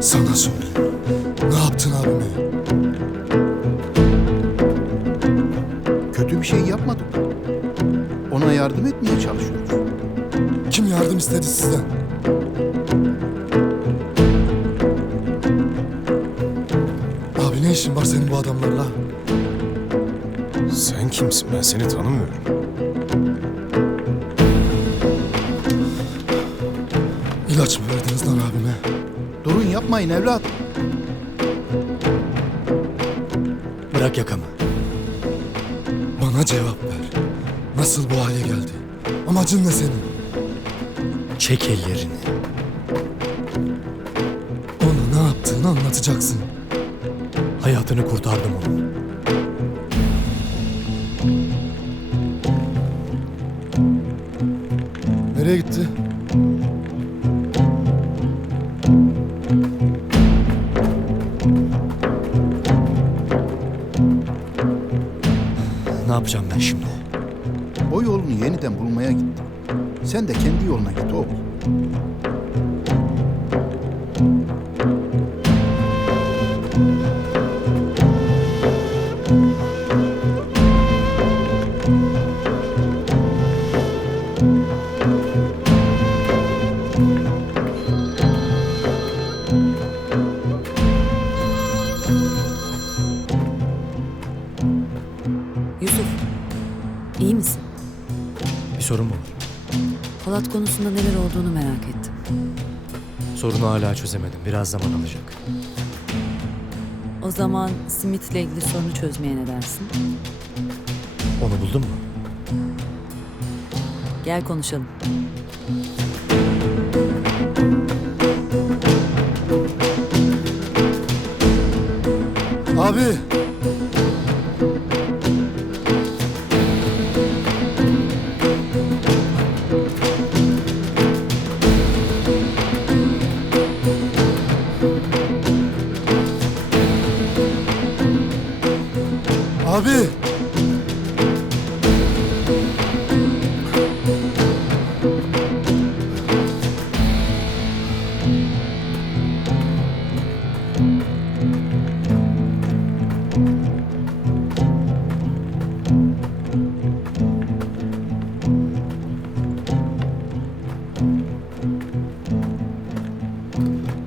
Sana söyle. Ne yaptın abime? Kötü bir şey yapmadık. Ona yardım etmeye çalışıyoruz. Kim yardım istedi sizden? Abi ne işin var senin bu adamlarla? Sen kimsin? Ben seni tanımıyorum. İlaç mı verdiniz lan abime? Durun yapmayın evlat. Bırak yakamı. Bana cevap ver. Nasıl bu hale geldi? Amacın ne senin? Çek ellerini. Ona ne yaptığını anlatacaksın. Hayatını kurtardım onun. Nereye gitti? Ne yapacağım ben şimdi? O yolunu yeniden bulmaya gitti. Sen de kendi yoluna git oğul. Yusuf, iyi misin? Bir sorun mu var? Polat konusunda neler olduğunu merak ettim. Sorunu hala çözemedim. Biraz zaman alacak. O zaman Smith'le ilgili sorunu çözmeye ne dersin? Onu buldun mu? Gel konuşalım. Abi! Abi!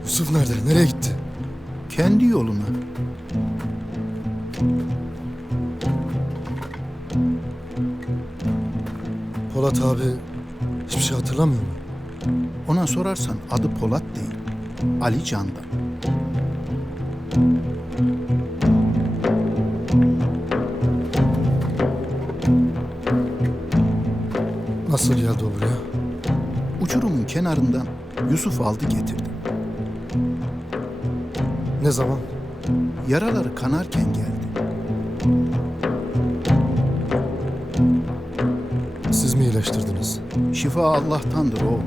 Yusuf nerede? Nereye gitti? Kendi yoluna. Polat abi hiçbir şey hatırlamıyor mu? Ona sorarsan adı Polat değil. Ali Can'dan. Nasıl geldi o buraya? Uçurumun kenarından Yusuf aldı getirdi. Ne zaman? Yaraları kanarken geldi. Siz mi iyileştirdiniz? Şifa Allah'tandır oğul.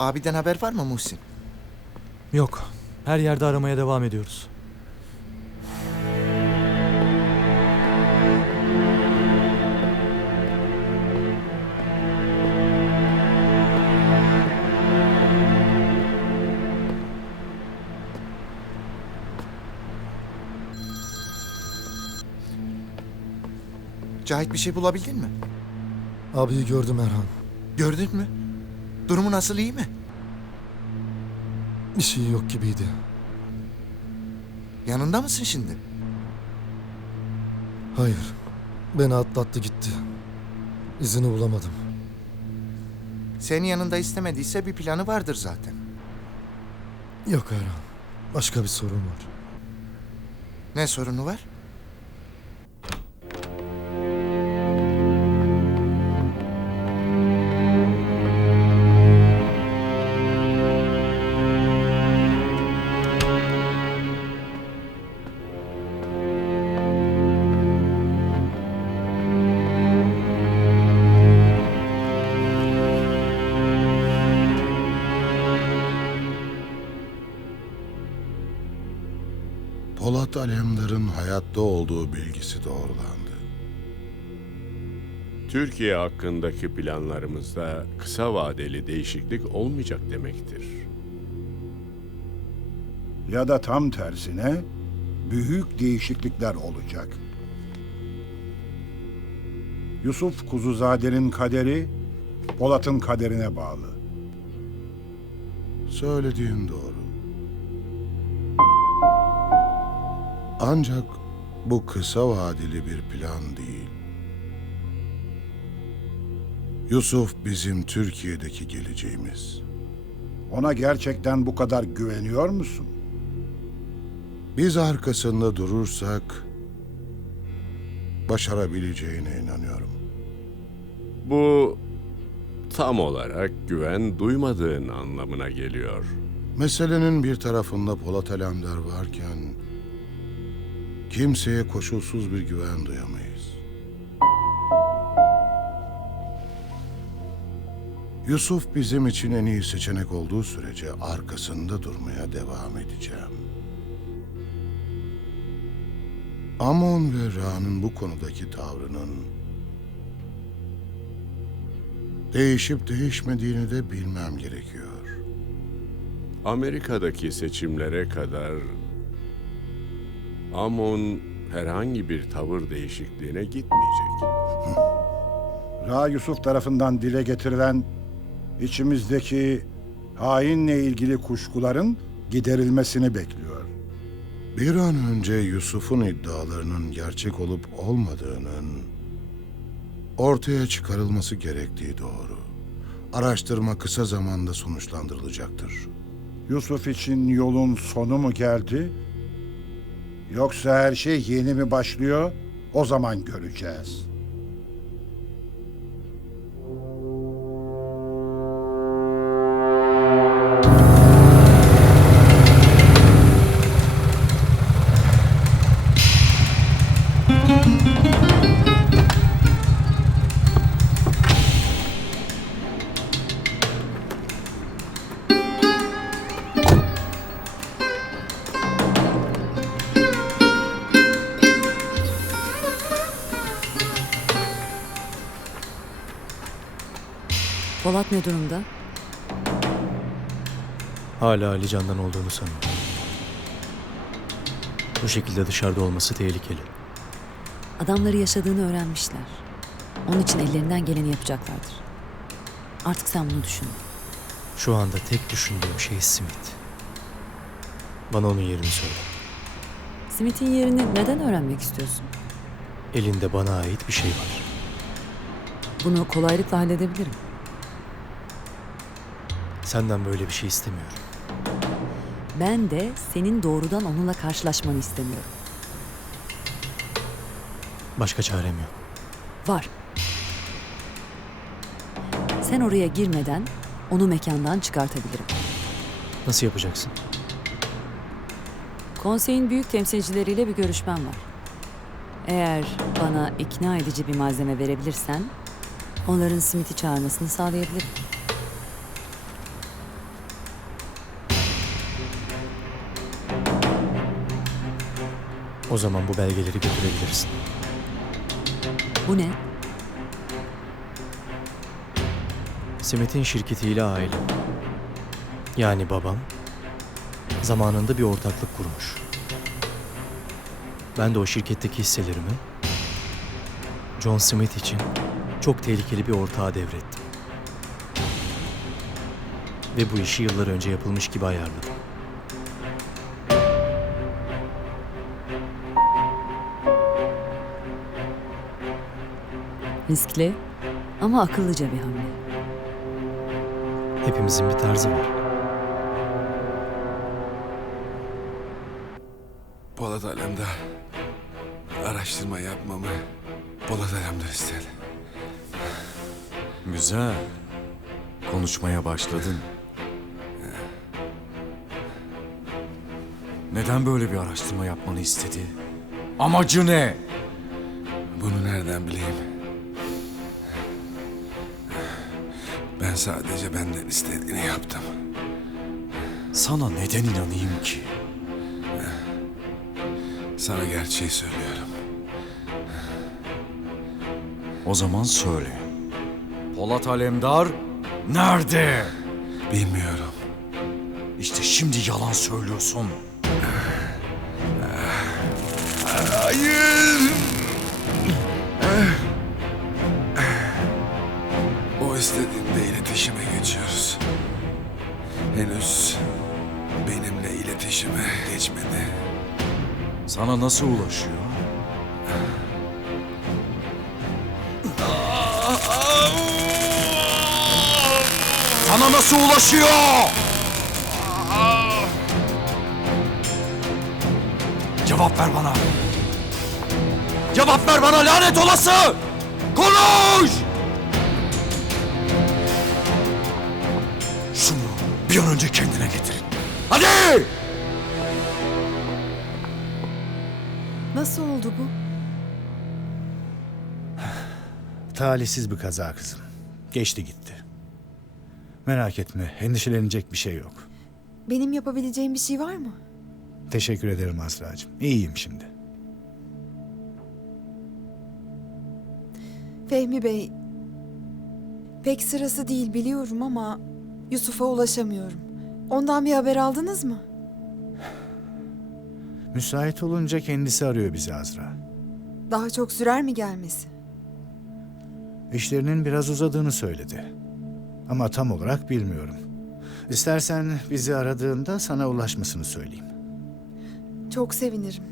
Abiden haber var mı Muhsin? Yok. Her yerde aramaya devam ediyoruz. Cahit bir şey bulabildin mi? Abiyi gördüm Erhan. Gördün mü? Durumu nasıl, iyi mi? Bir şey yok gibiydi. Yanında mısın şimdi? Hayır. Beni atlattı gitti. İzini bulamadım. Senin yanında istemediyse bir planı vardır zaten. Yok Erhan. Başka bir sorun var. Ne sorunu var? hayatta olduğu bilgisi doğrulandı. Türkiye hakkındaki planlarımızda kısa vadeli değişiklik olmayacak demektir. Ya da tam tersine büyük değişiklikler olacak. Yusuf Kuzuzade'nin kaderi Polat'ın kaderine bağlı. Söylediğin doğru. Ancak bu kısa vadeli bir plan değil. Yusuf bizim Türkiye'deki geleceğimiz. Ona gerçekten bu kadar güveniyor musun? Biz arkasında durursak başarabileceğine inanıyorum. Bu tam olarak güven duymadığın anlamına geliyor. Meselenin bir tarafında Polat Alemdar varken kimseye koşulsuz bir güven duyamayız. Yusuf bizim için en iyi seçenek olduğu sürece arkasında durmaya devam edeceğim. Amon ve Ra'nın bu konudaki tavrının değişip değişmediğini de bilmem gerekiyor. Amerika'daki seçimlere kadar Amon herhangi bir tavır değişikliğine gitmeyecek. Ra Yusuf tarafından dile getirilen içimizdeki hainle ilgili kuşkuların giderilmesini bekliyor. Bir an önce Yusuf'un iddialarının gerçek olup olmadığının ortaya çıkarılması gerektiği doğru. Araştırma kısa zamanda sonuçlandırılacaktır. Yusuf için yolun sonu mu geldi? Yoksa her şey yeni mi başlıyor? O zaman göreceğiz. Polat ne durumda? Hala Ali Can'dan olduğunu sanıyorum. Bu şekilde dışarıda olması tehlikeli. Adamları yaşadığını öğrenmişler. Onun için ellerinden geleni yapacaklardır. Artık sen bunu düşün. Şu anda tek düşündüğüm şey Smith. Bana onun yerini söyle. Smith'in yerini neden öğrenmek istiyorsun? Elinde bana ait bir şey var. Bunu kolaylıkla halledebilirim. Senden böyle bir şey istemiyorum. Ben de senin doğrudan onunla karşılaşmanı istemiyorum. Başka çarem yok. Var. Sen oraya girmeden onu mekandan çıkartabilirim. Nasıl yapacaksın? Konseyin büyük temsilcileriyle bir görüşmem var. Eğer bana ikna edici bir malzeme verebilirsen onların Smith'i çağırmasını sağlayabilirim. O zaman bu belgeleri götürebilirsin. Bu ne? Smith'in şirketiyle ailem, yani babam, zamanında bir ortaklık kurmuş. Ben de o şirketteki hisselerimi John Smith için çok tehlikeli bir ortağa devrettim. Ve bu işi yıllar önce yapılmış gibi ayarladım. Riskli ama akıllıca bir hamle. Hepimizin bir tarzı var. Polat Alemdar araştırma yapmamı Polat Alemdar istedi. Güzel. Konuşmaya başladın. Neden böyle bir araştırma yapmanı istedi? Amacı ne? Bunu nereden bileyim? Ben sadece benden istediğini yaptım. Sana neden inanayım ki? Sana gerçeği söylüyorum. O zaman söyle. Polat Alemdar nerede? Bilmiyorum. İşte şimdi yalan söylüyorsun. Hayır! O istediğinde iletişime geçiyoruz. Henüz benimle iletişime geçmedi. Sana nasıl ulaşıyor? Sana nasıl ulaşıyor? Cevap ver bana. Cevap ver bana lanet olası! Konuş! Şunu bir an önce kendine getirin. Hadi! Nasıl oldu bu? Talihsiz bir kaza kızım. Geçti gitti. Merak etme, endişelenecek bir şey yok. Benim yapabileceğim bir şey var mı? Teşekkür ederim Azra'cığım. İyiyim şimdi. Fehmi Bey, pek sırası değil biliyorum ama Yusuf'a ulaşamıyorum. Ondan bir haber aldınız mı? Müsait olunca kendisi arıyor bizi Azra. Daha çok sürer mi gelmesi? İşlerinin biraz uzadığını söyledi. Ama tam olarak bilmiyorum. İstersen bizi aradığında sana ulaşmasını söyleyeyim. Çok sevinirim.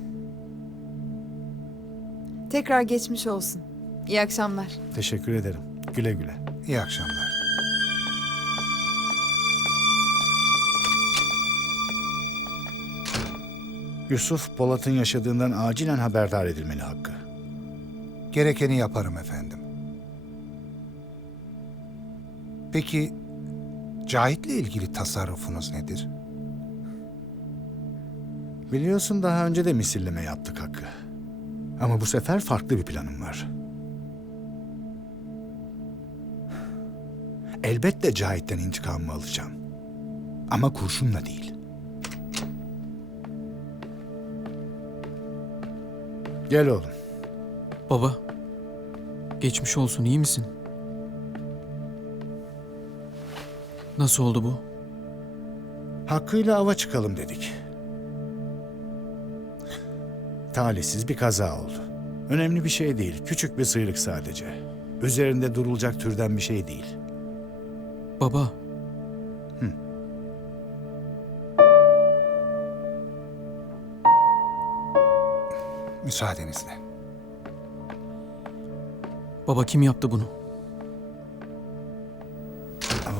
Tekrar geçmiş olsun. İyi akşamlar. Teşekkür ederim. Güle güle. İyi akşamlar. Yusuf, Polat'ın yaşadığından acilen haberdar edilmeli Hakkı. Gerekeni yaparım efendim. Peki Cahit'le ilgili tasarrufunuz nedir? Biliyorsun daha önce de misilleme yaptık Hakkı. Ama bu sefer farklı bir planım var. Elbette Cahit'ten intikamımı alacağım. Ama kurşunla değil. Gel oğlum. Baba, geçmiş olsun, iyi misin? Nasıl oldu bu? Hakkıyla ava çıkalım dedik. Talihsiz bir kaza oldu. Önemli bir şey değil, küçük bir sıyrık sadece. Üzerinde durulacak türden bir şey değil. Baba. Müsaadenizle. Baba, kim yaptı bunu?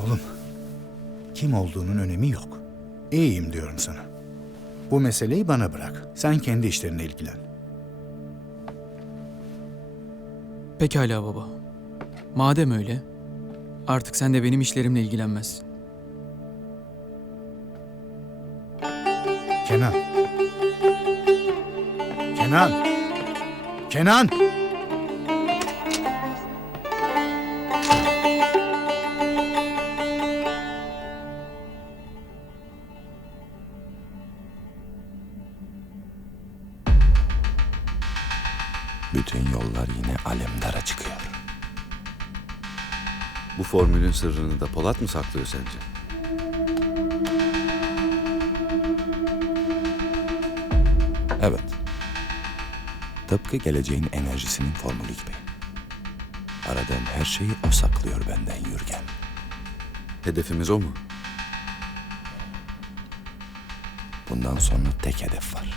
Oğlum, kim olduğunun önemi yok. İyiyim diyorum sana. Bu meseleyi bana bırak. Sen kendi işlerine ilgilen. Pekala baba. Madem öyle, artık sen de benim işlerimle ilgilenmezsin. Kenan. Kenan. Kenan. Bütün yollar yine Alemdar'a çıkıyor. Bu formülün sırrını da Polat mı saklıyor sence? Evet. Tıpkı geleceğin enerjisinin formülü gibi. Aradığım her şeyi o saklıyor benden Yürgen. Hedefimiz o mu? Bundan sonra tek hedef var.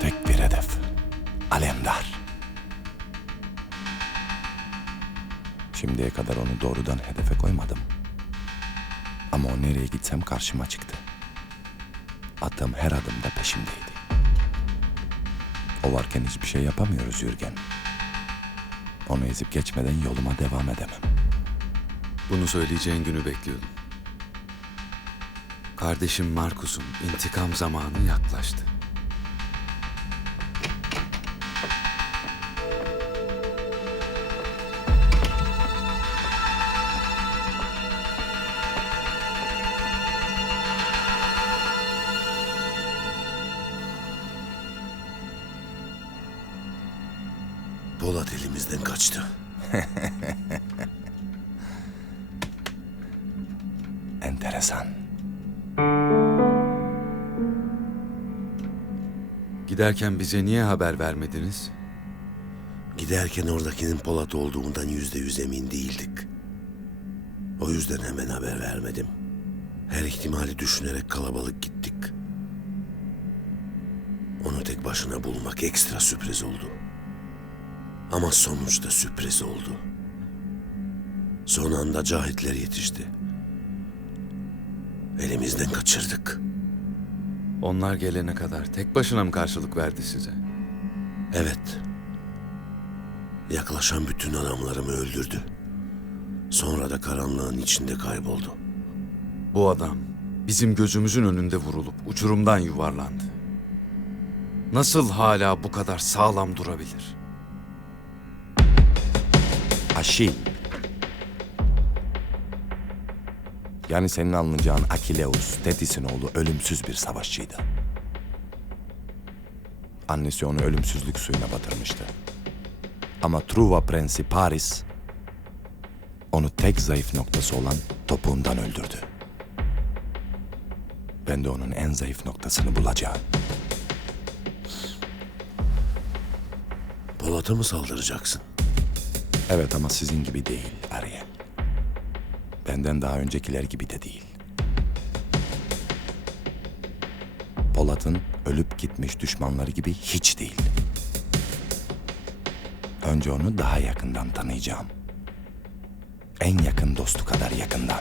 Tek bir hedef. Alemdar. Şimdiye kadar onu doğrudan hedefe koymadım. Ama o nereye gitsem karşıma çıktı. Attığım her adımda peşimdeydi. O varken hiçbir şey yapamıyoruz Yürgen. Onu ezip geçmeden yoluma devam edemem. Bunu söyleyeceğin günü bekliyordum. Kardeşim Markus'un intikam zamanı yaklaştı. Polat elimizden kaçtı. Enteresan. Giderken bize niye haber vermediniz? Giderken oradakinin Polat olduğundan %100 emin değildik. O yüzden hemen haber vermedim. Her ihtimali düşünerek kalabalık gittik. Onu tek başına bulmak ekstra sürpriz oldu. Ama sonuçta sürpriz oldu. Son anda Cahitler yetişti. Elimizden kaçırdık. Onlar gelene kadar tek başına mı karşılık verdi size? Evet. Yaklaşan bütün adamlarımı öldürdü. Sonra da karanlığın içinde kayboldu. Bu adam bizim gözümüzün önünde vurulup uçurumdan yuvarlandı. Nasıl hala bu kadar sağlam durabilir? Aşil. Yani senin anlayacağın Akileus, Tetis'in oğlu ölümsüz bir savaşçıydı. Annesi onu ölümsüzlük suyuna batırmıştı. Ama Truva Prensi Paris, onu tek zayıf noktası olan topuğundan öldürdü. Ben de onun en zayıf noktasını bulacağım. Polat'a mı saldıracaksın? Evet ama sizin gibi değil Ariel. Benden daha öncekiler gibi de değil. Polat'ın ölüp gitmiş düşmanları gibi hiç değil. Önce onu daha yakından tanıyacağım. En yakın dostu kadar yakından.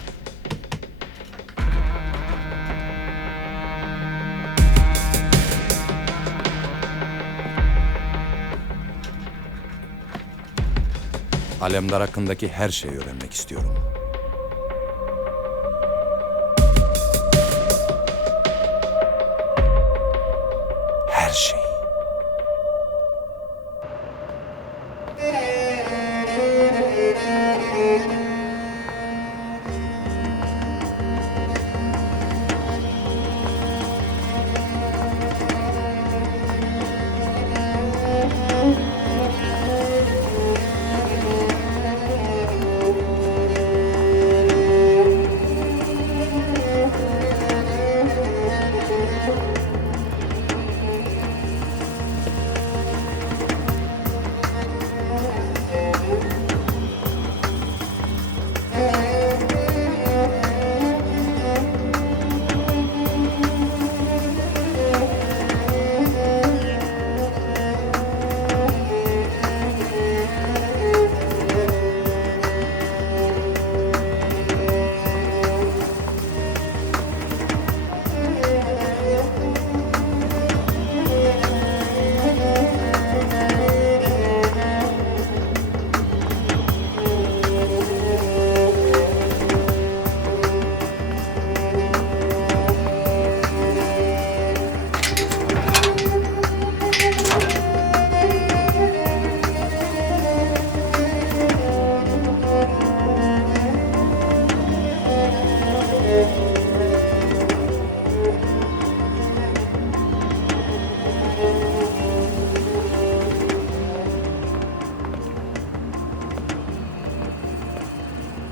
Alemdar hakkındaki her şeyi öğrenmek istiyorum. Her şey.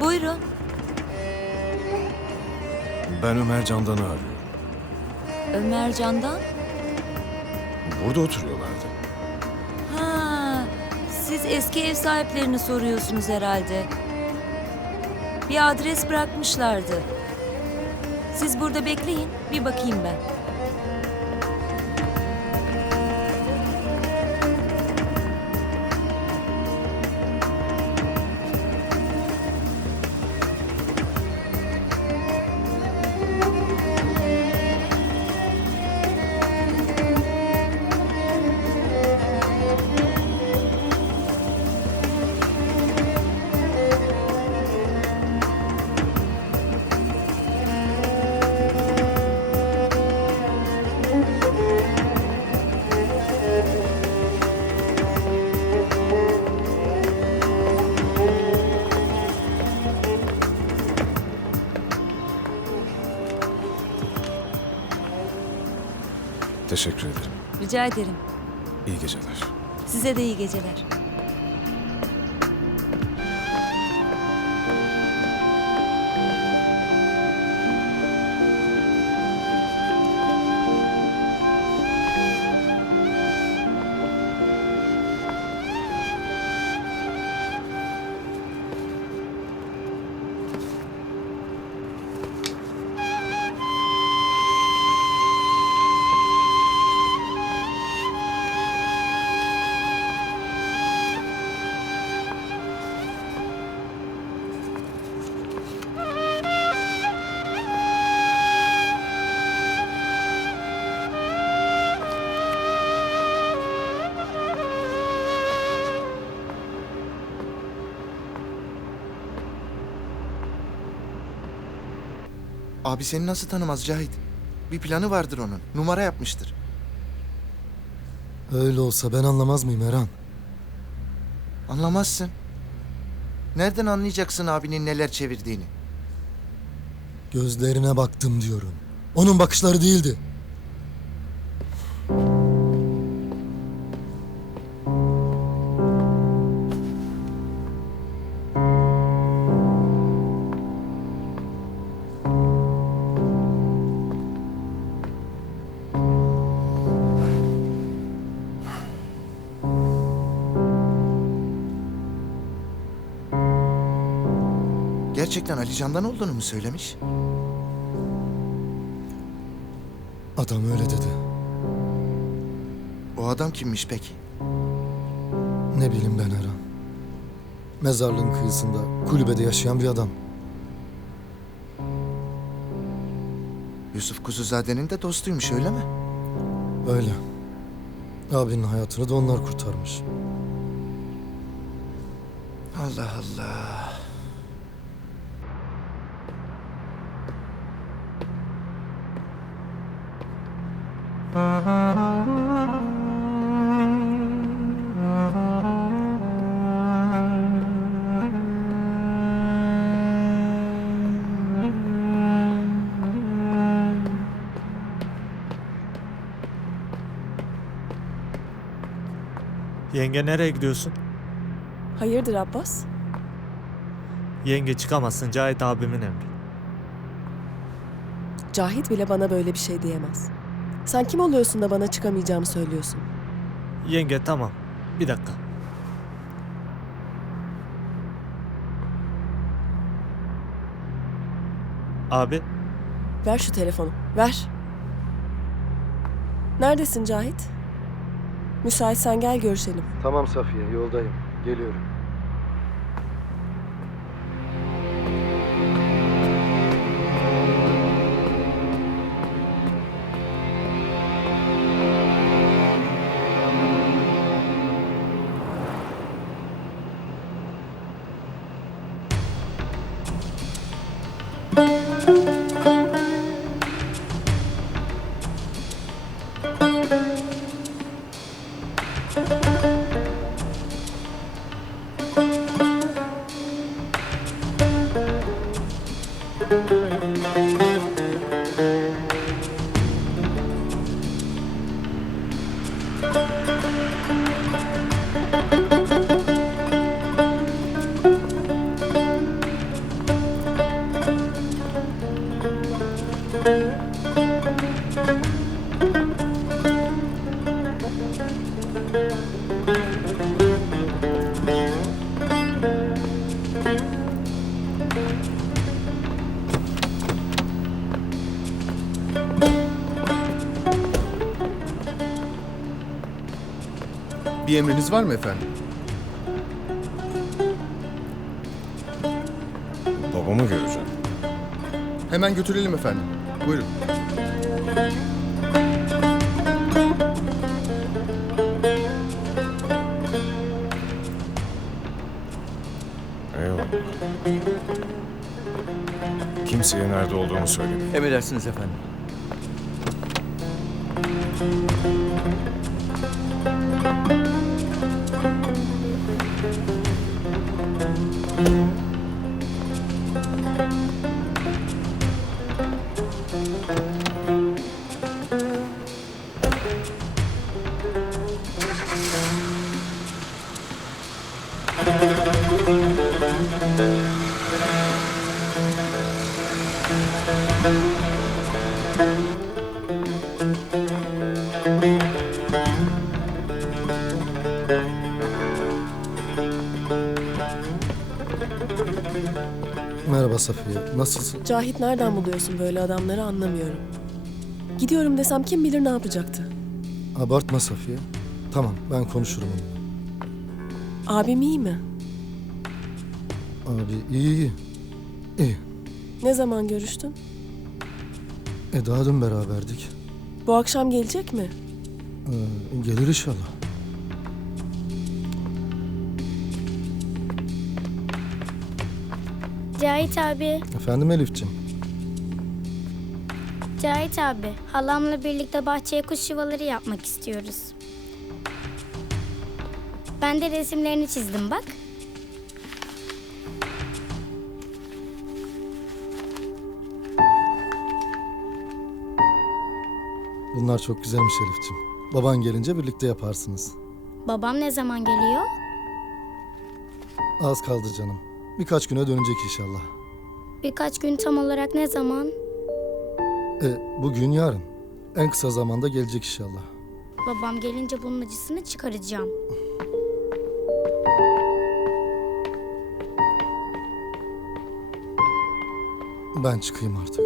Buyurun. Ben Ömer Candan'ı arıyorum. Ömer Candan. Burada oturuyorlardı. Ha, siz eski ev sahiplerini soruyorsunuz herhalde. Bir adres bırakmışlardı. Siz burada bekleyin, bir bakayım ben. Teşekkür ederim. Rica ederim. İyi geceler. Size de iyi geceler. Abi seni nasıl tanımaz Cahit? Bir planı vardır onun. Numara yapmıştır. Öyle olsa ben anlamaz mıyım Erhan? Anlamazsın. Nereden anlayacaksın abinin neler çevirdiğini? Gözlerine baktım diyorum. Onun bakışları değildi. Gerçekten Ali Can'dan olduğunu mu söylemiş? Adam öyle dedi. O adam kimmiş peki? Ne bileyim ben Erhan. Mezarlığın kıyısında kulübede yaşayan bir adam. Yusuf Kuzuzade'nin de dostuymuş öyle mi? Öyle. Abinin hayatını da onlar kurtarmış. Allah Allah. Yenge nereye gidiyorsun? Hayırdır Abbas? Yenge çıkamazsın, Cahit abimin emri. Cahit bile bana böyle bir şey diyemez. Sen kim oluyorsun da bana çıkamayacağımı söylüyorsun? Yenge tamam, bir dakika. Abi, Ver şu telefonu, ver. Neredesin Cahit? Müsaitsen gel görüşelim. Tamam Safiye, yoldayım. Geliyorum. Bir emriniz var mı efendim? Babamı göreceğim. Hemen götürelim efendim. Buyurun. Eyvallah. Kimseye nerede olduğumu söylemeyin. Emredersiniz efendim. Merhaba Safiye, nasılsın? Cahit nereden buluyorsun böyle adamları anlamıyorum. Gidiyorum desem kim bilir ne yapacaktı. Abartma Safiye. Tamam, ben konuşurum onunla. Abim iyi mi? Abi iyi. İyi. Ne zaman görüştün? Daha dün beraberdik. Bu akşam gelecek mi? Gelir inşallah. Cahit abi, Efendim Elif'ciğim? Cahit abi, halamla birlikte bahçeye kuş yuvaları yapmak istiyoruz. Ben de resimlerini çizdim bak. Bunlar çok güzelmiş Elif'ciğim. Baban gelince birlikte yaparsınız. Babam ne zaman geliyor? Az kaldı canım. Birkaç güne dönecek inşallah. Birkaç gün tam olarak ne zaman? Bugün yarın. En kısa zamanda gelecek inşallah. Babam gelince bunun acısını çıkaracağım. Ben çıkayım artık.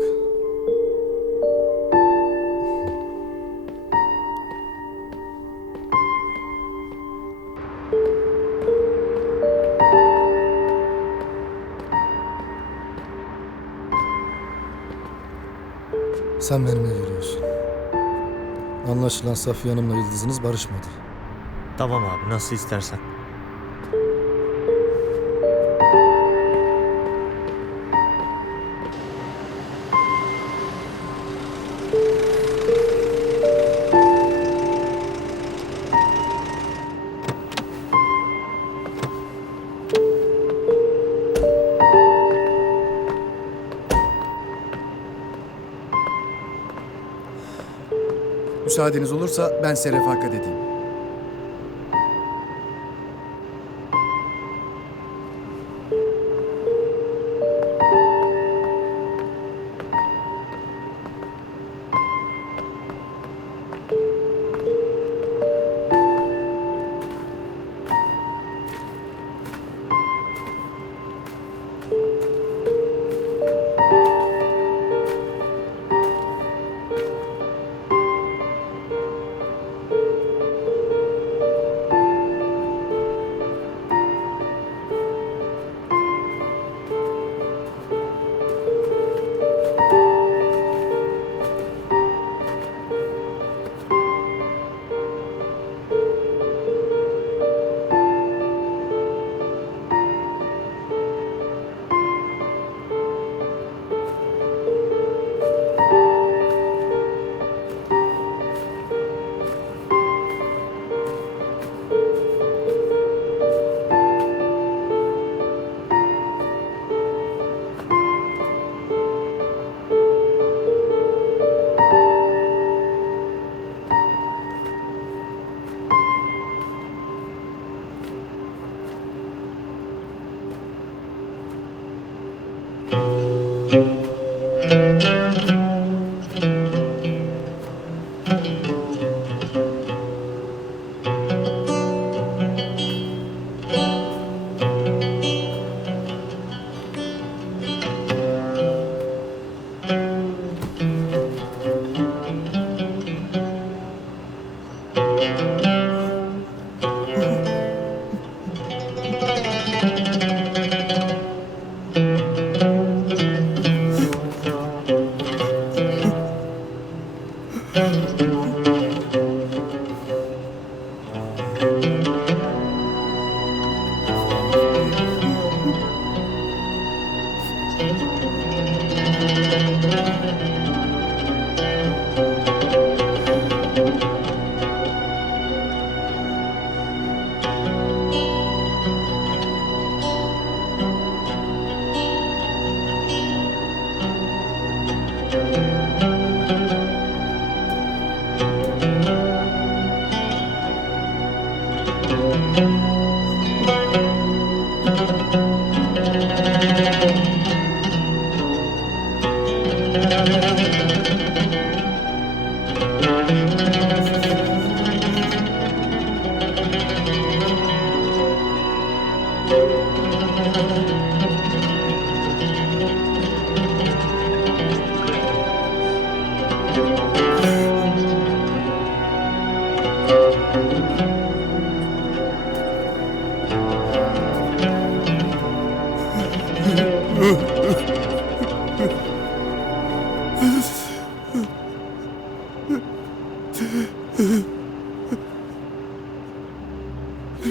Sen benimle geliyorsun. Anlaşılan Safiye Hanım'la Yıldız'ınız barışmadı. Tamam abi, nasıl istersen. Müsaadeniz olursa ben size refakat edeyim.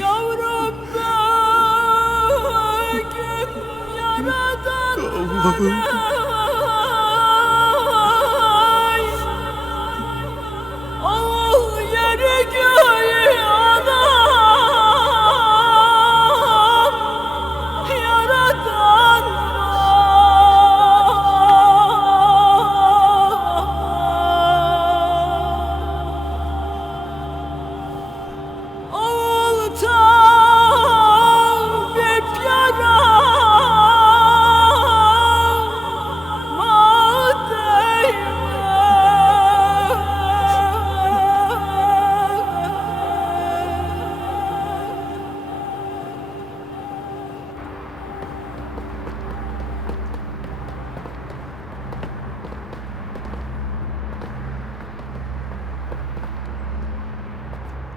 Yavrum böğün yaradan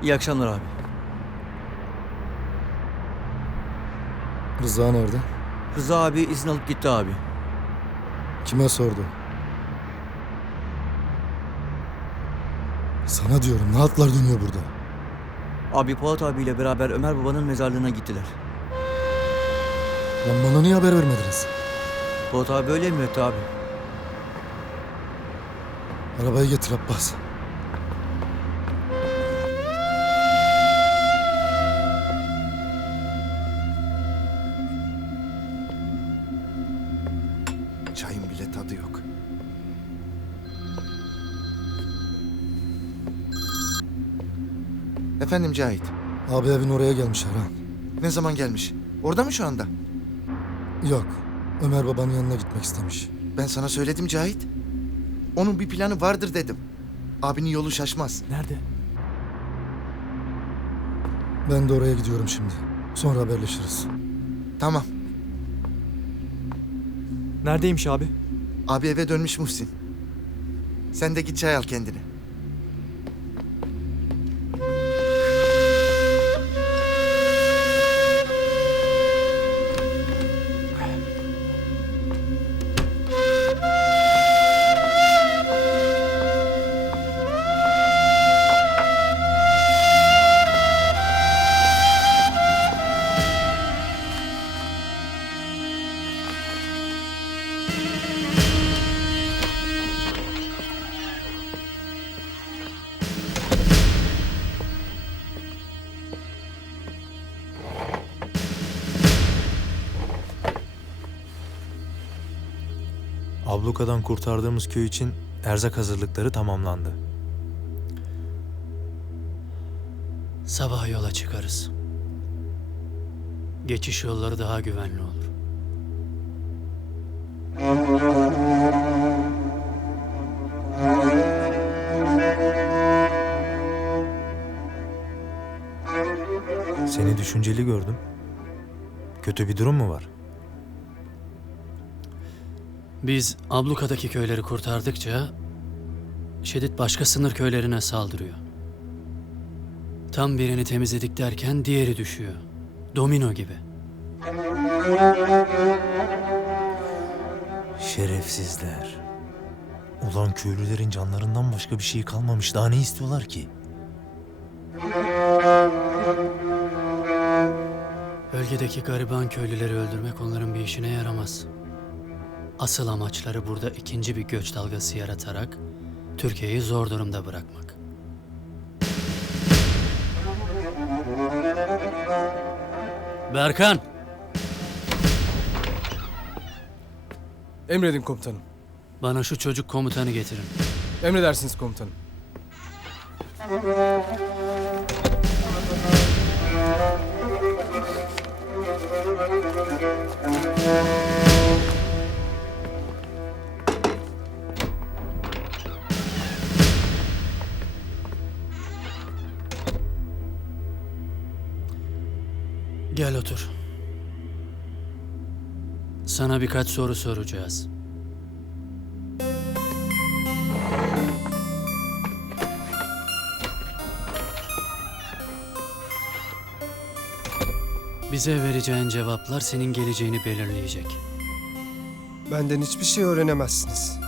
İyi akşamlar abi. Rıza nerede? Rıza abi izin alıp gitti abi. Kime sordu? Sana diyorum, ne hatlar dönüyor burada? Abi Polat abiyle beraber Ömer babanın mezarlığına gittiler. Lan bana niye haber vermediniz? Polat abi öyle emretti abi. Arabayı getir Abbas. Çayın bile tadı yok. Efendim Cahit. Abi evin oraya gelmiş Erhan. Ne zaman gelmiş? Orada mı şu anda? Yok. Ömer babanın yanına gitmek istemiş. Ben sana söyledim Cahit. Onun bir planı vardır dedim. Abinin yolu şaşmaz. Nerede? Ben de oraya gidiyorum şimdi. Sonra haberleşiriz. Tamam. Neredeymiş abi? Abi eve dönmüş Muhsin. Sen de git çay al kendine. Ablukadan kurtardığımız köy için erzak hazırlıkları tamamlandı. Sabah yola çıkarız. Geçiş yolları daha güvenli olur. Seni düşünceli gördüm. Kötü bir durum mu var? Biz ablukadaki köyleri kurtardıkça Şedid başka sınır köylerine saldırıyor. Tam birini temizledik derken diğeri düşüyor. Domino gibi. Şerefsizler. Ulan köylülerin canlarından başka bir şey kalmamış. Daha ne istiyorlar ki? Bölgedeki gariban köylüleri öldürmek onların bir işine yaramaz. Asıl amaçları burada ikinci bir göç dalgası yaratarak Türkiye'yi zor durumda bırakmak. Berkan! Emredin komutanım. Bana şu çocuk komutanı getirin. Emredersiniz komutanım. Gel otur. Sana birkaç soru soracağız. Bize vereceğin cevaplar senin geleceğini belirleyecek. Benden hiçbir şey öğrenemezsiniz.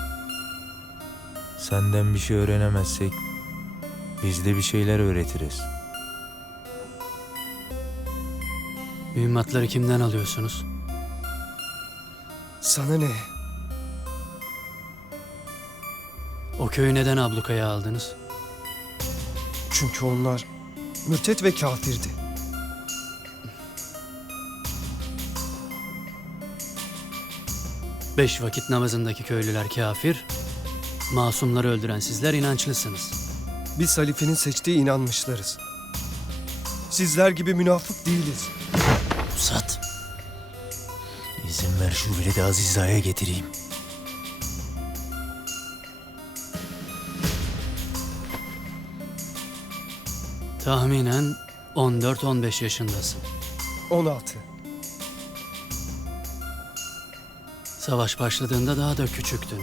Senden bir şey öğrenemezsek biz de bir şeyler öğretiriz. Mühimmatları kimden alıyorsunuz? Sana ne? O köyü neden ablukaya aldınız? Çünkü onlar mürtet ve kafirdi. Beş vakit namazındaki köylüler kafir, masumları öldüren sizler inançlısınız. Biz halifenin seçtiği inanmışlarız. Sizler gibi münafık değiliz. Pusat. İzin ver şu veledi Aziza'ya getireyim. Tahminen 14-15 yaşındasın. 16. Savaş başladığında daha da küçüktün.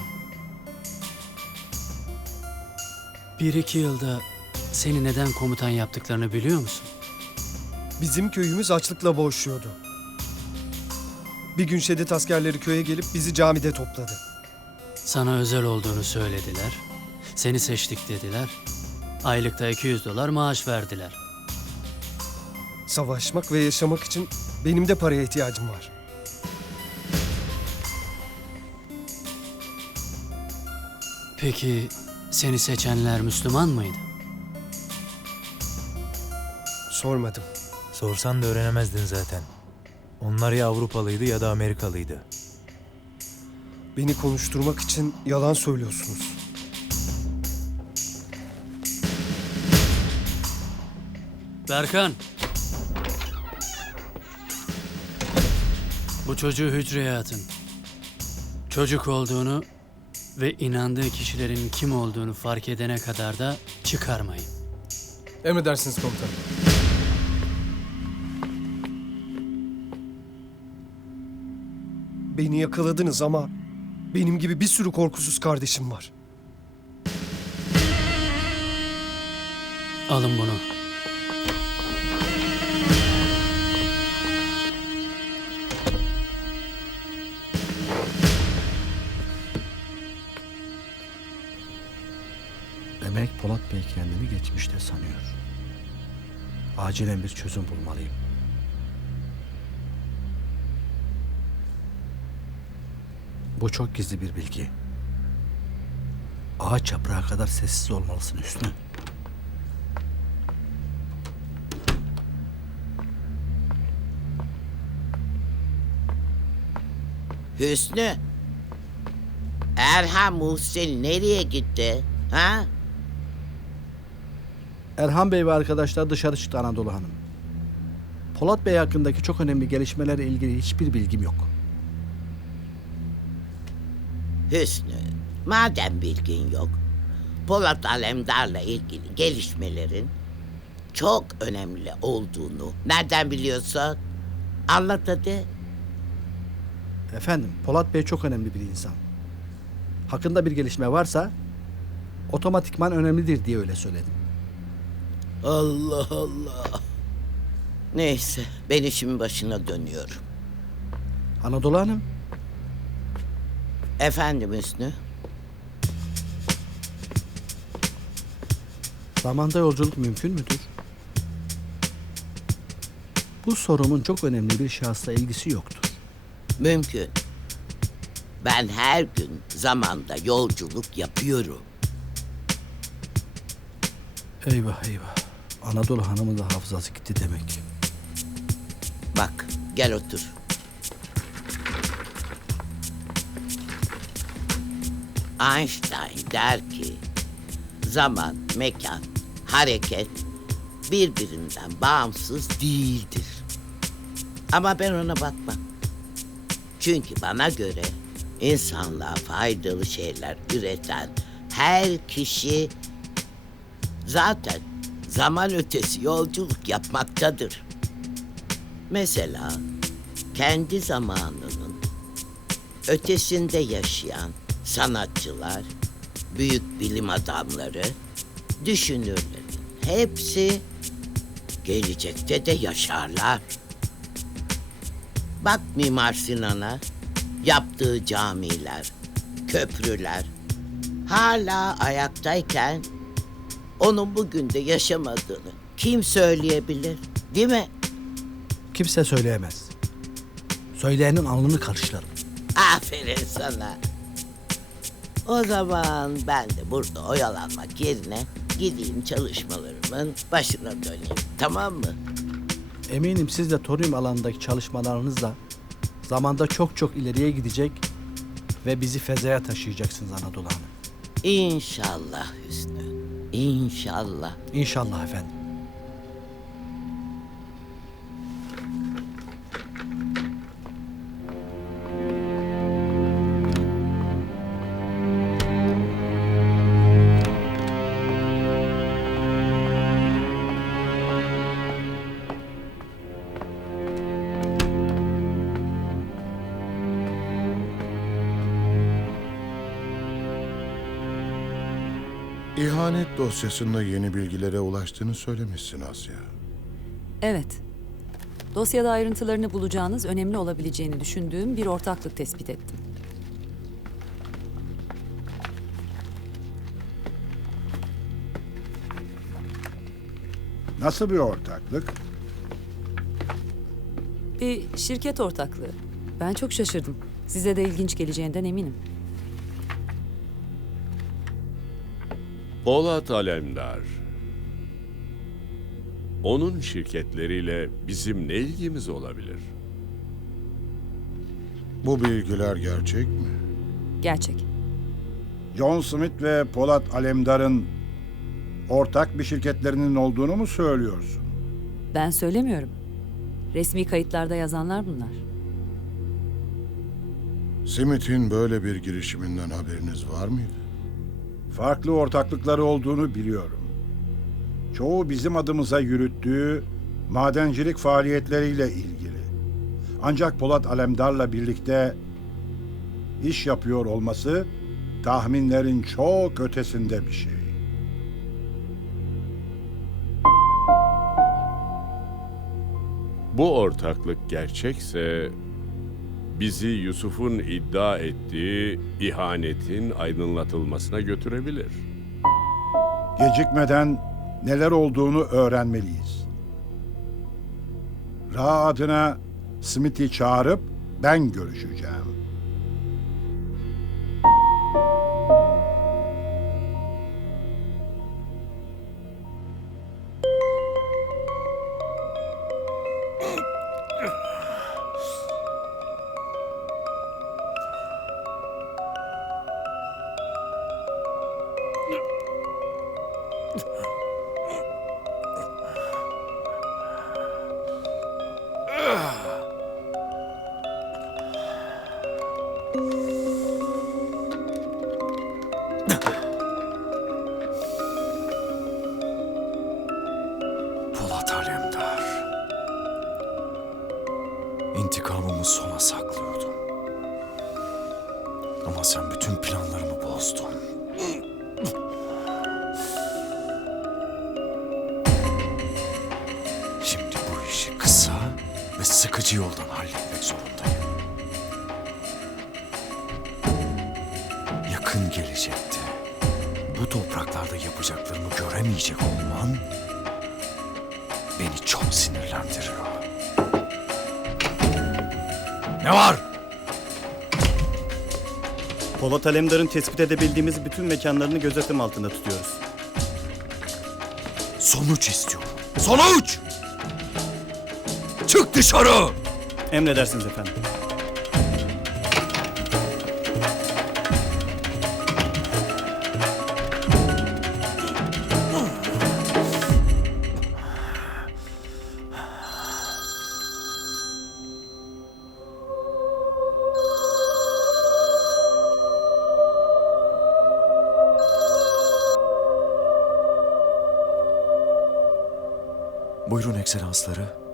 1-2 yılda seni neden komutan yaptıklarını biliyor musun? Bizim köyümüz açlıkla boğuşuyordu. Bir gün Şedet askerleri köye gelip bizi camide topladı. Sana özel olduğunu söylediler. Seni seçtik dediler. Aylıkta $200 maaş verdiler. Savaşmak ve yaşamak için benim de paraya ihtiyacım var. Peki seni seçenler Müslüman mıydı? Sormadım. Sorsan da öğrenemezdin zaten. Onlar ya Avrupalıydı ya da Amerikalıydı. Beni konuşturmak için yalan söylüyorsunuz. Berkan. Bu çocuğu hücreye atın. Çocuk olduğunu ve inandığı kişilerin kim olduğunu fark edene kadar da çıkarmayın. Emredersiniz komutanım. Beni yakaladınız ama benim gibi bir sürü korkusuz kardeşim var. Alın bunu. Demek Polat Bey kendini geçmişte sanıyor. Acilen bir çözüm bulmalıyım. Bu çok gizli bir bilgi. Ağaç yaprağı kadar sessiz olmalısın Hüsnü. Hüsnü. Erhan Muhsin nereye gitti? Ha? Erhan Bey ve arkadaşlar dışarı çıktı Anadolu Hanım. Polat Bey hakkındaki çok önemli gelişmelerle ilgili hiçbir bilgim yok. Hüsnü, madem bilgin yok, Polat Alemdar'la ilgili gelişmelerin çok önemli olduğunu nereden biliyorsun? Anlat hadi. Efendim, Polat Bey çok önemli bir insan. Hakkında bir gelişme varsa otomatikman önemlidir diye öyle söyledim. Allah Allah. Neyse, ben işimin başına dönüyorum. Anadolu Hanım. Efendim Hüsnü? Zamanda yolculuk mümkün müdür? Bu sorumun çok önemli bir şahısla ilgisi yoktur. Mümkün. Ben her gün zamanda yolculuk yapıyorum. Eyvah eyvah. Anadolu Hanım'ın da hafızası gitti demek. Bak, gel otur. Einstein der ki, zaman, mekan, hareket birbirinden bağımsız değildir. Ama ben ona bakmam. Çünkü bana göre insanlığa faydalı şeyler üreten her kişi zaten zaman ötesi yolculuk yapmaktadır. Mesela kendi zamanının ötesinde yaşayan sanatçılar, büyük bilim adamları, düşünürlerin hepsi gelecekte de yaşarlar. Bak Mimar Sinan'a, yaptığı camiler, köprüler hala ayaktayken onun bugün de yaşamadığını kim söyleyebilir, değil mi? Kimse söyleyemez. Söyleyenin alnını karışlarım. Aferin sana. O zaman ben de burada oyalanmak yerine gideyim çalışmalarımın başına döneyim. Tamam mı? Eminim siz de toryum alanındaki çalışmalarınızla zamanda çok çok ileriye gidecek ve bizi fezaya taşıyacaksınız Anadolu Hanım. İnşallah Hüsnü. İnşallah. İnşallah efendim. İhanet dosyasında yeni bilgilere ulaştığını söylemişsin Asya. Evet. Dosyada ayrıntılarını bulacağınız, önemli olabileceğini düşündüğüm bir ortaklık tespit ettim. Nasıl bir ortaklık? Bir şirket ortaklığı. Ben çok şaşırdım. Size de ilginç geleceğinden eminim. Polat Alemdar. Onun şirketleriyle bizim ne ilgimiz olabilir? Bu bilgiler gerçek mi? Gerçek. John Smith ve Polat Alemdar'ın ortak bir şirketlerinin olduğunu mu söylüyorsun? Ben söylemiyorum. Resmi kayıtlarda yazanlar bunlar. Smith'in böyle bir girişiminden haberiniz var mıydı? Farklı ortaklıkları olduğunu biliyorum. Çoğu bizim adımıza yürüttüğü madencilik faaliyetleriyle ilgili. Ancak Polat Alemdar'la birlikte iş yapıyor olması tahminlerin çok ötesinde bir şey. Bu ortaklık gerçekse bizi Yusuf'un iddia ettiği ihanetin aydınlatılmasına götürebilir. Gecikmeden neler olduğunu öğrenmeliyiz. Ra adına Smith'i çağırıp ben görüşeceğim. Polat Alemdar. İntikamımı sona saklıyordum. Ama sen bütün planlarımı bozdun. Şimdi bu işi kısa ve sıkıcı yoldan halletmek zorundayım. Yakın gelecekte bu topraklarda yapacaklarımı göremeyecek olman beni çok sinirlendiriyor. Ne var? Polat Alemdar'ın tespit edebildiğimiz bütün mekanlarını gözetim altında tutuyoruz. Sonuç istiyorum. Sonuç! Çık dışarı! Emredersiniz efendim. Buyurun ekselansları.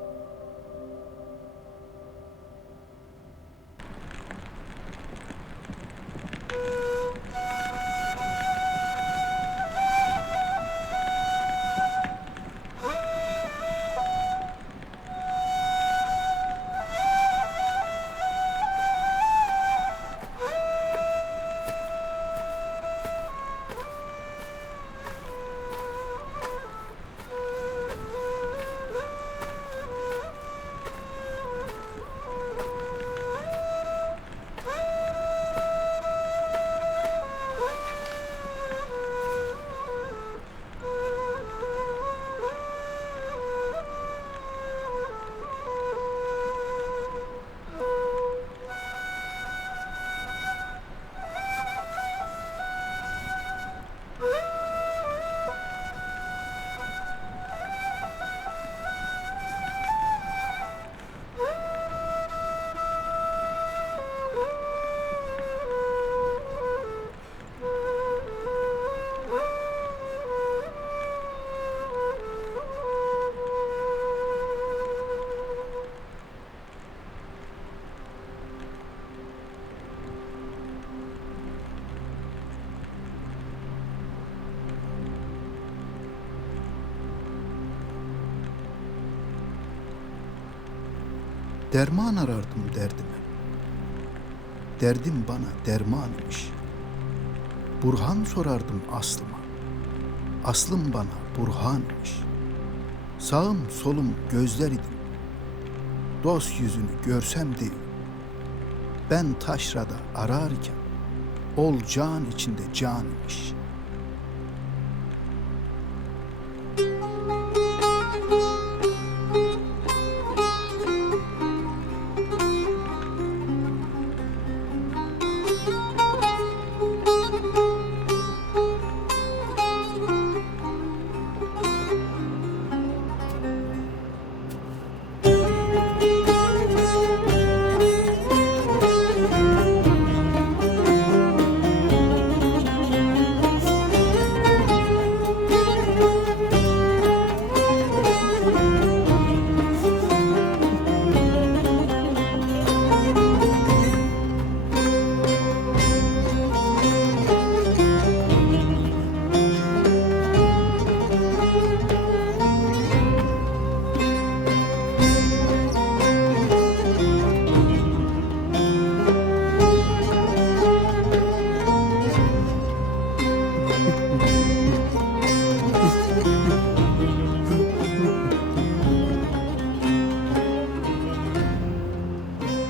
Derman arardım derdime. Derdim bana derman imiş. Burhan sorardım aslıma. Aslım bana burhan imiş. Sağım solum gözler idim. Dost yüzünü görsem değil. Ben taşrada ararken ol can içinde can imiş.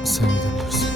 Sen gidebilirsin.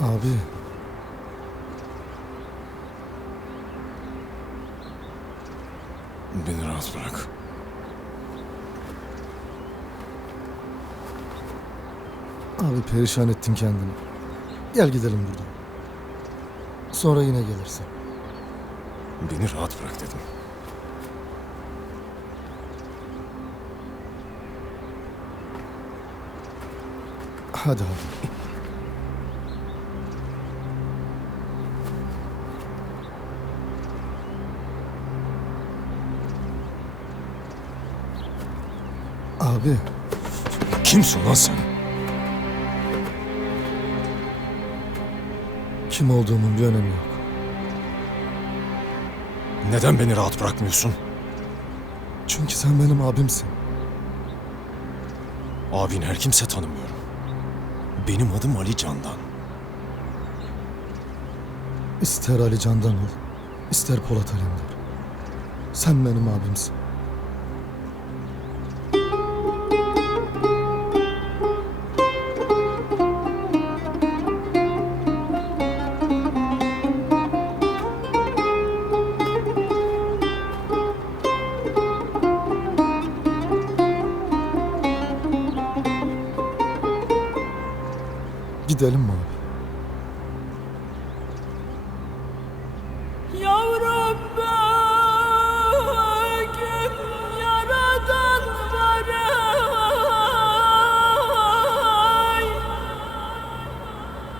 Abi. Beni rahat bırak. Abi perişan ettin kendini. Gel gidelim buradan. Sonra yine gelirsin. Beni rahat bırak dedim. Hadi abi. Abi. Kimsin lan sen? Kim olduğumun bir önemi yok. Neden beni rahat bırakmıyorsun? Çünkü sen benim abimsin. Abin her kimse tanımıyorum. Benim adım Ali Candan. İster Ali Can'dan ol, ister Polat Alemdar. Sen benim abimsin. Gidelim mi abi? Yavrum bugün yaradan var ay.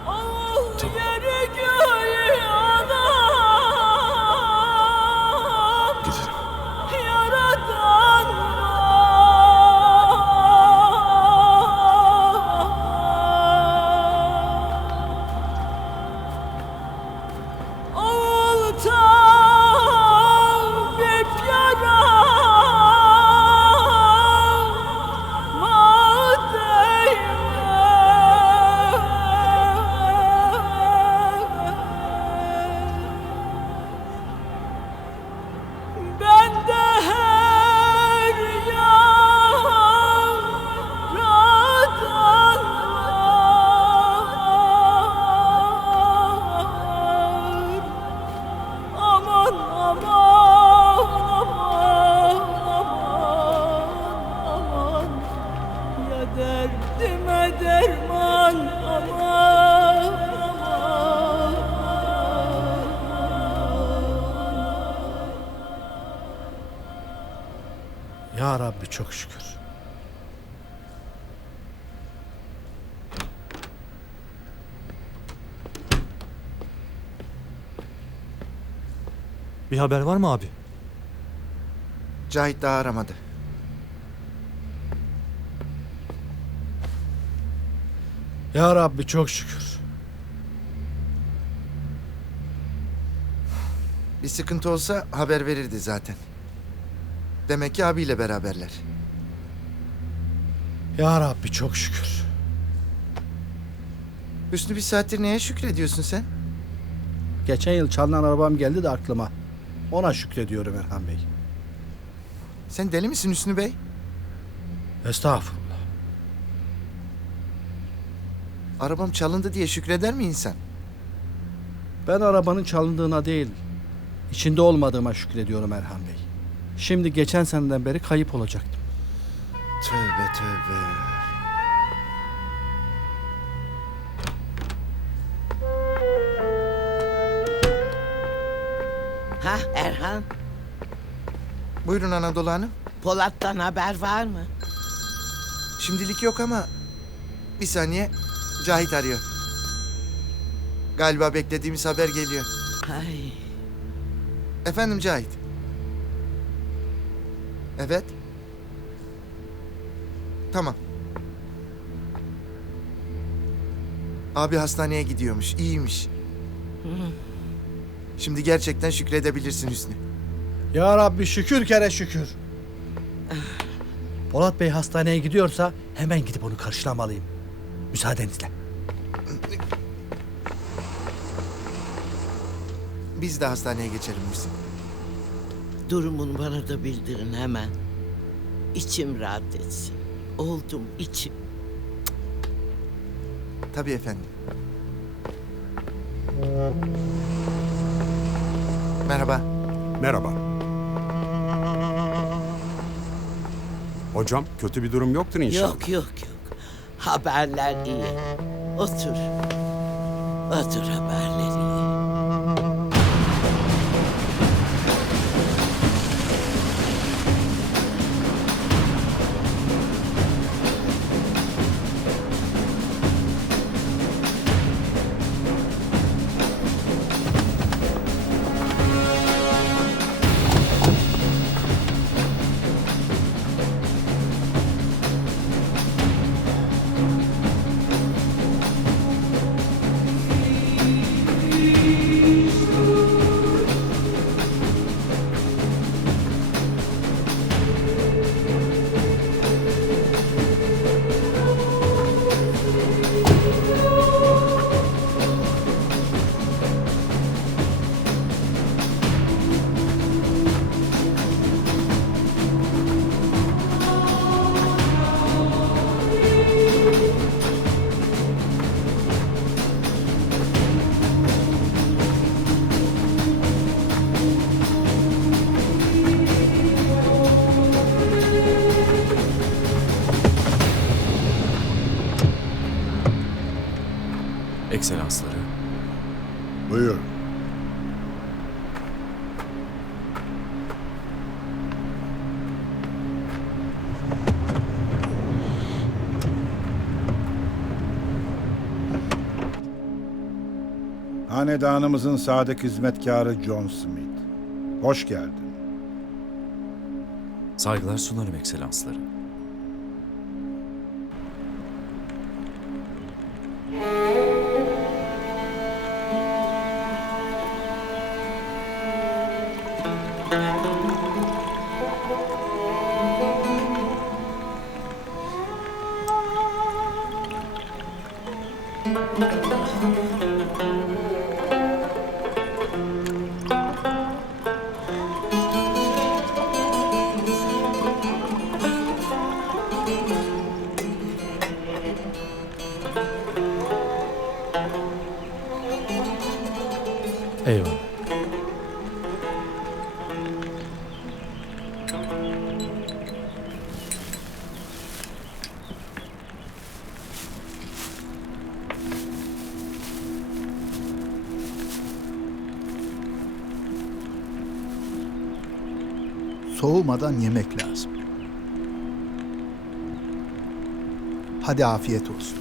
Al yeri göğü anam. Yaradan derdime derman aman aman. Ya Rabbi çok şükür. Bir haber var mı abi? Cahit daha aramadı. Ya Rabbi çok şükür. Bir sıkıntı olsa haber verirdi zaten. Demek ki abiyle beraberler. Ya Rabbi çok şükür. Hüsnü bir saattir neye şükrediyorsun sen? Geçen yıl çalınan arabam geldi de aklıma. Ona şükrediyorum Erhan Bey. Sen deli misin Hüsnü Bey? Estağfurullah. Arabam çalındı diye şükreder mi insan? Ben arabanın çalındığına değil, içinde olmadığıma şükrediyorum Erhan Bey. Şimdi geçen seneden beri kayıp olacaktım. Tövbe tövbe. Ha Erhan, Buyurun Anadolu Hanım. Polat'tan haber var mı? Şimdilik yok ama bir saniye, Cahit arıyor. Galiba beklediğimiz haber geliyor. Ay. Efendim Cahit. Evet. Tamam. Abi hastaneye gidiyormuş, iyiymiş. Şimdi gerçekten şükredebilirsin Hüsnü. Ya Rabbi şükür kere şükür. Polat Bey hastaneye gidiyorsa hemen gidip onu karşılamalıyım. Müsaadenizle. Biz de hastaneye geçelim Hüsnü. Durumunu bana da bildirin hemen. İçim rahat etsin. Oldum içim. Tabii efendim. Merhaba. Merhaba. Hocam kötü bir durum yoktur inşallah. Yok yok yok. Haberler iyi. Otur. Otur, haberler iyi. Ekselansları. Buyur. Hanedanımızın sadık hizmetkarı John Smith. Hoş geldin. Saygılar sunarım ekselansları. Eyvallah. Soğumadan yemek lazım. Hadi afiyet olsun.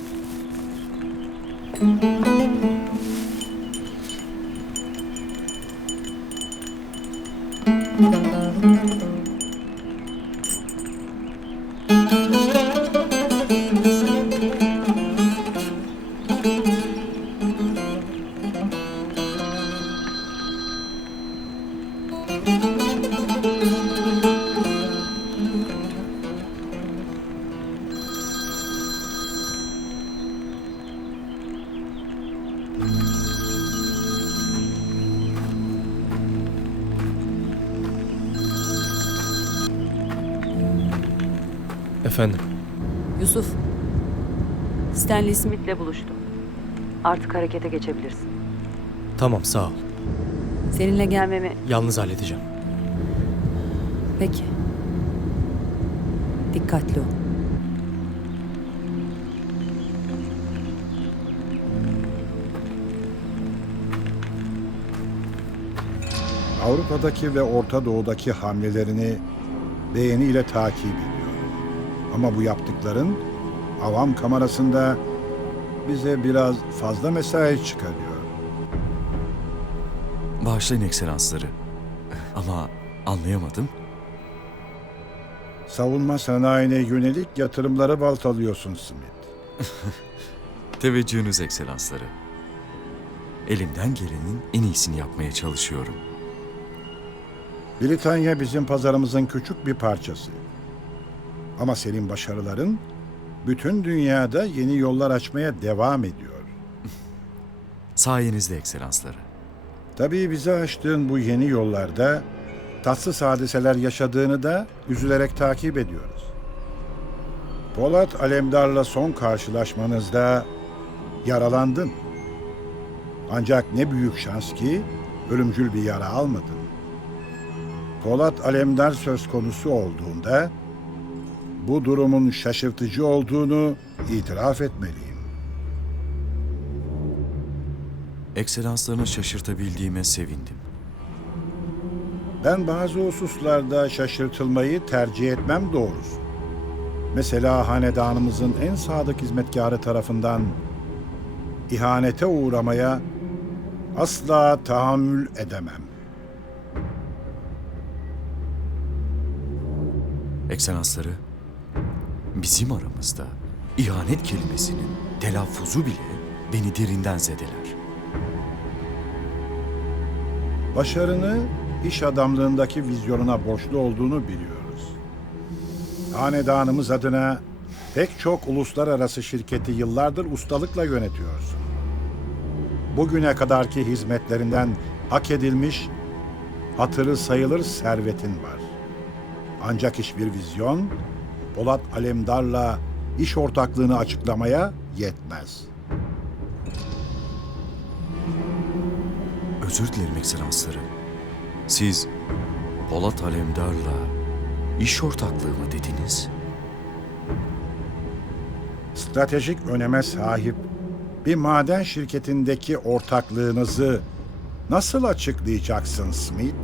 Efendim, Yusuf, Stanley Smith'le buluştum. Artık harekete geçebilirsin. tamam sağ ol. Seninle gelmemi... Yalnız halledeceğim. Peki. Dikkatli ol. Avrupa'daki ve Orta Doğu'daki hamlelerini beğeniyle takip ediyorum. Ama bu yaptıkların avam kamerasında bize biraz fazla mesai çıkarıyor. Bağışlayın ekselansları. Ama anlayamadım. Savunma sanayine yönelik yatırımları baltalıyorsun Smith. Teveccühünüz ekselansları. Elimden gelenin en iyisini yapmaya çalışıyorum. Britanya bizim pazarımızın küçük bir parçası. Ama senin başarıların bütün dünyada yeni yollar açmaya devam ediyor. Sayenizde ekselansları. Tabii bize açtığın bu yeni yollarda tatsız hadiseler yaşadığını da üzülerek takip ediyoruz. Polat Alemdar'la son karşılaşmanızda yaralandın. Ancak ne büyük şans ki ölümcül bir yara almadın. Polat Alemdar söz konusu olduğunda bu durumun şaşırtıcı olduğunu itiraf etmeliyim. Ekselanslarını şaşırtabildiğime sevindim. Ben bazı hususlarda şaşırtılmayı tercih etmem doğrusu. Mesela hanedanımızın en sadık hizmetkarı tarafından ihanete uğramaya asla tahammül edemem. Ekselansları, bizim aramızda ihanet kelimesinin telaffuzu bile beni derinden zedeler. Başarını iş adamlığındaki vizyonuna borçlu olduğunu biliyoruz. Hanedanımız adına pek çok uluslararası şirketi yıllardır ustalıkla yönetiyorsun. Bugüne kadarki hizmetlerinden hak edilmiş, hatırı sayılır servetin var. Ancak hiçbir vizyon, Polat Alemdar'la iş ortaklığını açıklamaya yetmez. Özür dilerim ekselansları. Siz Polat Alemdar'la iş ortaklığı mı dediniz? Stratejik öneme sahip bir maden şirketindeki ortaklığınızı nasıl açıklayacaksın Smith?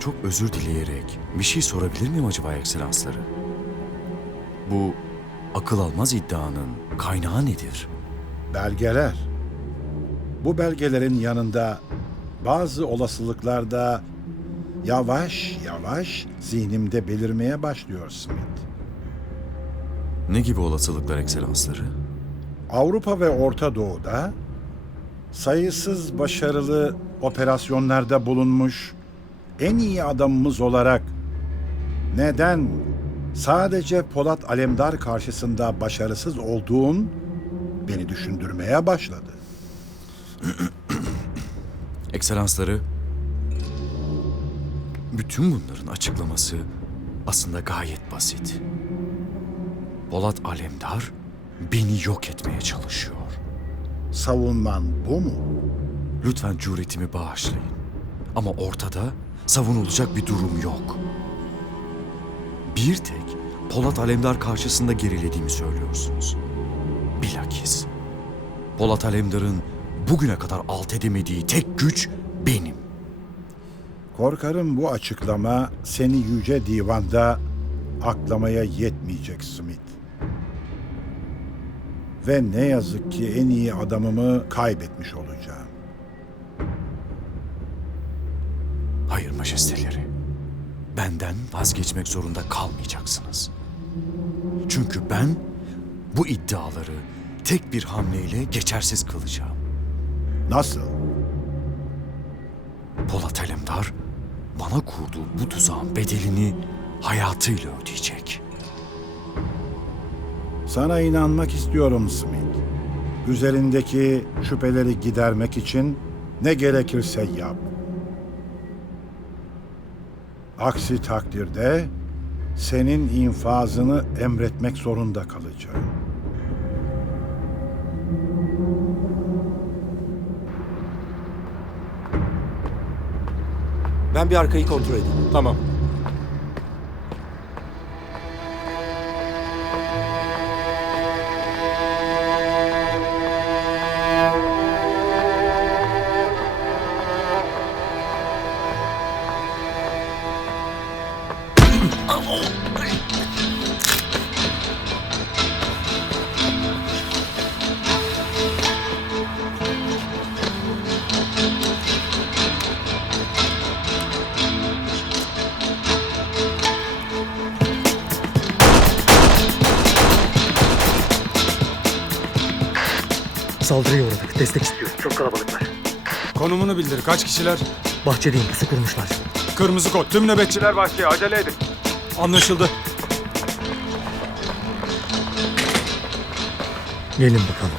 Çok özür dileyerek bir şey sorabilir miyim acaba ekselansları? Bu akıl almaz iddianın kaynağı nedir? Belgeler. Bu belgelerin yanında bazı olasılıklar da yavaş yavaş zihnimde belirmeye başlıyor Smith. Ne gibi olasılıklar ekselansları? Avrupa ve Orta Doğu'da sayısız başarılı operasyonlarda bulunmuş en iyi adamımız olarak neden sadece Polat Alemdar karşısında başarısız olduğun beni düşündürmeye başladı. Ekselansları, bütün bunların açıklaması aslında gayet basit. Polat Alemdar beni yok etmeye çalışıyor. Savunman bu mu? Lütfen cüretimi bağışlayın. Ama ortada savunulacak bir durum yok. Bir tek Polat Alemdar karşısında gerilediğimi söylüyorsunuz. Bilakis Polat Alemdar'ın bugüne kadar alt edemediği tek güç benim. Korkarım bu açıklama seni yüce divanda aklamaya yetmeyecek Smith. Ve ne yazık ki en iyi adamımı kaybetmiş olacağım. Hayır majesteleri. Benden vazgeçmek zorunda kalmayacaksınız. Çünkü ben bu iddiaları tek bir hamleyle geçersiz kılacağım. Nasıl? Polat Alemdar bana kurduğu bu tuzağın bedelini hayatıyla ödeyecek. Sana inanmak istiyorum Smith. Üzerindeki şüpheleri gidermek için ne gerekirse yap. Aksi takdirde senin infazını emretmek zorunda kalacağım. Ben bir arkayı kontrol edeyim. Tamam. Saldırıya uğradık. Destek istiyor. Çok kalabalıklar. Konumunu bildir. Kaç kişiler? Bahçedeyim. Pusu kurmuşlar. Kırmızı kod. Tüm nöbetçiler bahçeye. Acele edin. Anlaşıldı. Gelin bakalım.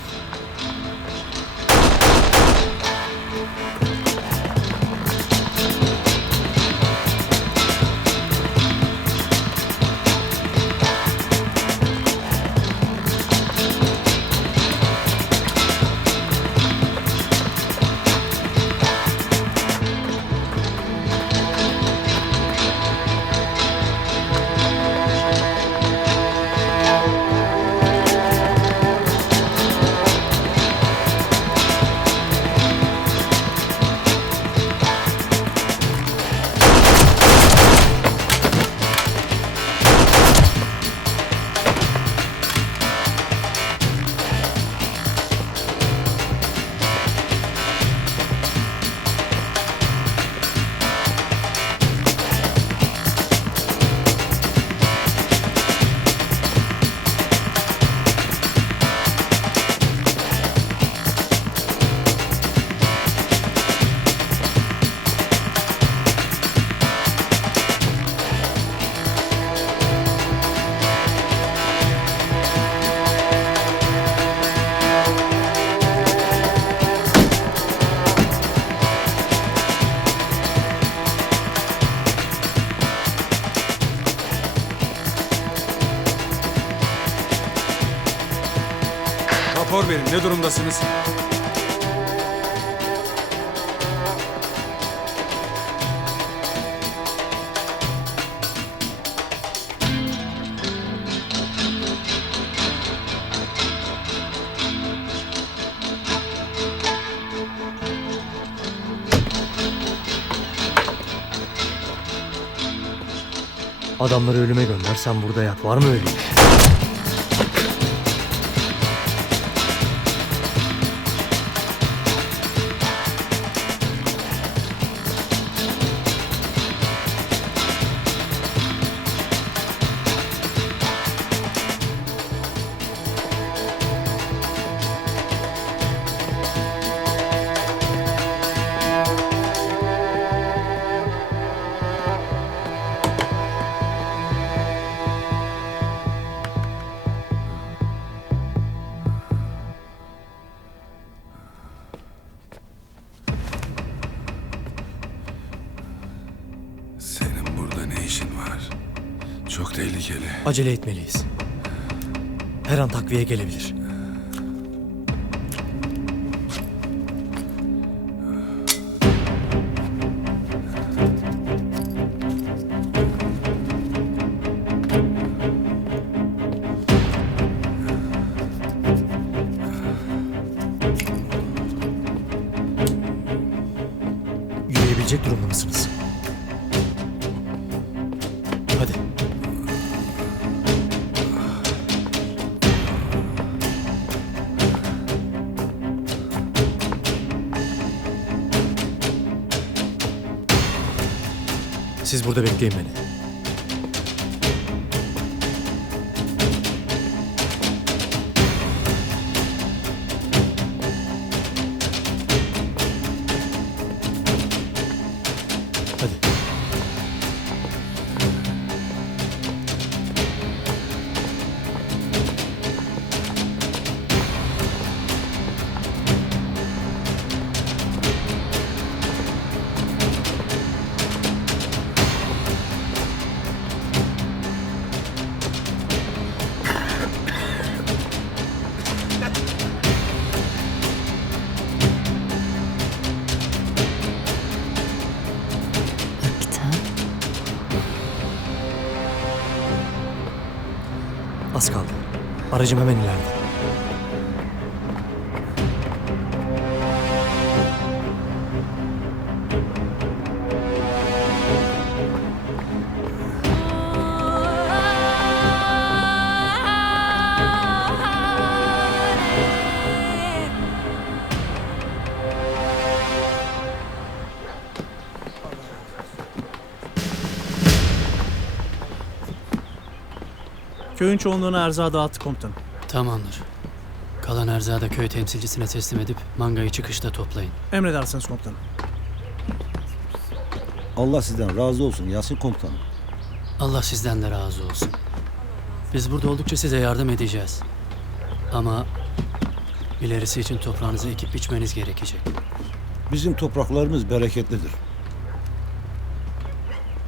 Rapor verin. Ne durumdasınız? Adamları ölüme gönder, sen burada yat. Var mı öyle? Senin burada ne işin var? Çok tehlikeli. Acele etmeliyiz. Her an takviye gelebilir. Yürüyebilecek durumda mısınız? Hadi. Siz burada bekleyin beni. Hadi. Az kaldı. Aracım hemen ileride. Köyün çoğunluğuna erzağı dağıttı komutanım. Tamamdır. Kalan erzağı da köy temsilcisine teslim edip mangayı çıkışta toplayın. Emredersiniz komutanım. Allah sizden razı olsun Yasin komutanım. Allah sizden de razı olsun. Biz burada oldukça size yardım edeceğiz. Ama ilerisi için toprağınızı ekip biçmeniz gerekecek. Bizim topraklarımız bereketlidir.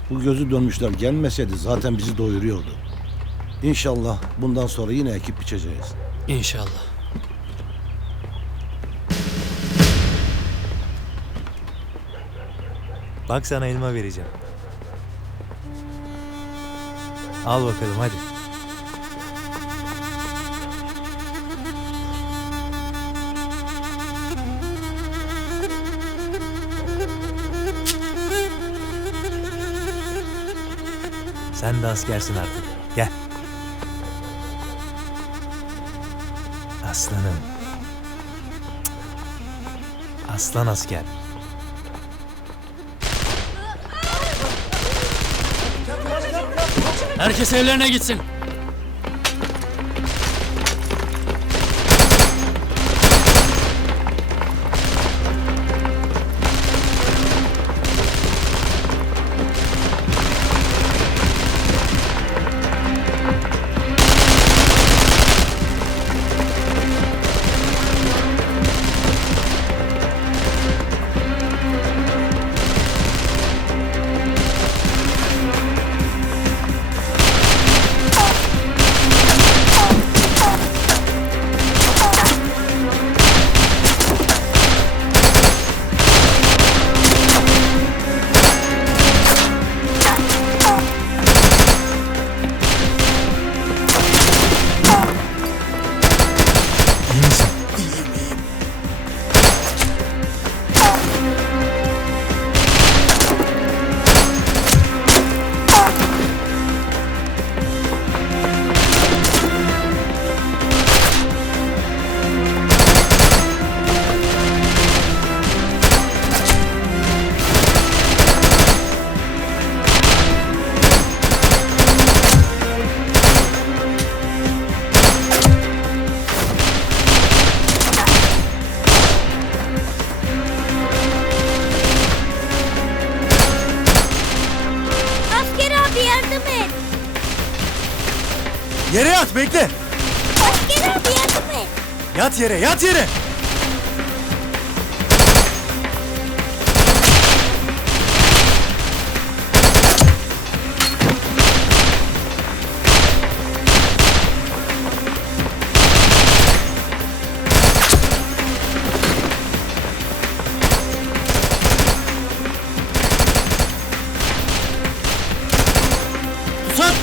Bu gözü dönmüşler gelmeseydi zaten bizi doyuruyordu. İnşallah bundan sonra yine ekip biçeceğiz. İnşallah. Bak sana elma vereceğim. Al bakalım hadi. Sen de askersin artık. Gel. Aslanım. Aslan asker. Herkes evlerine gitsin. Yere yat, bekle. Asker abi yardım et. Yat yere, yat yere. Tutun!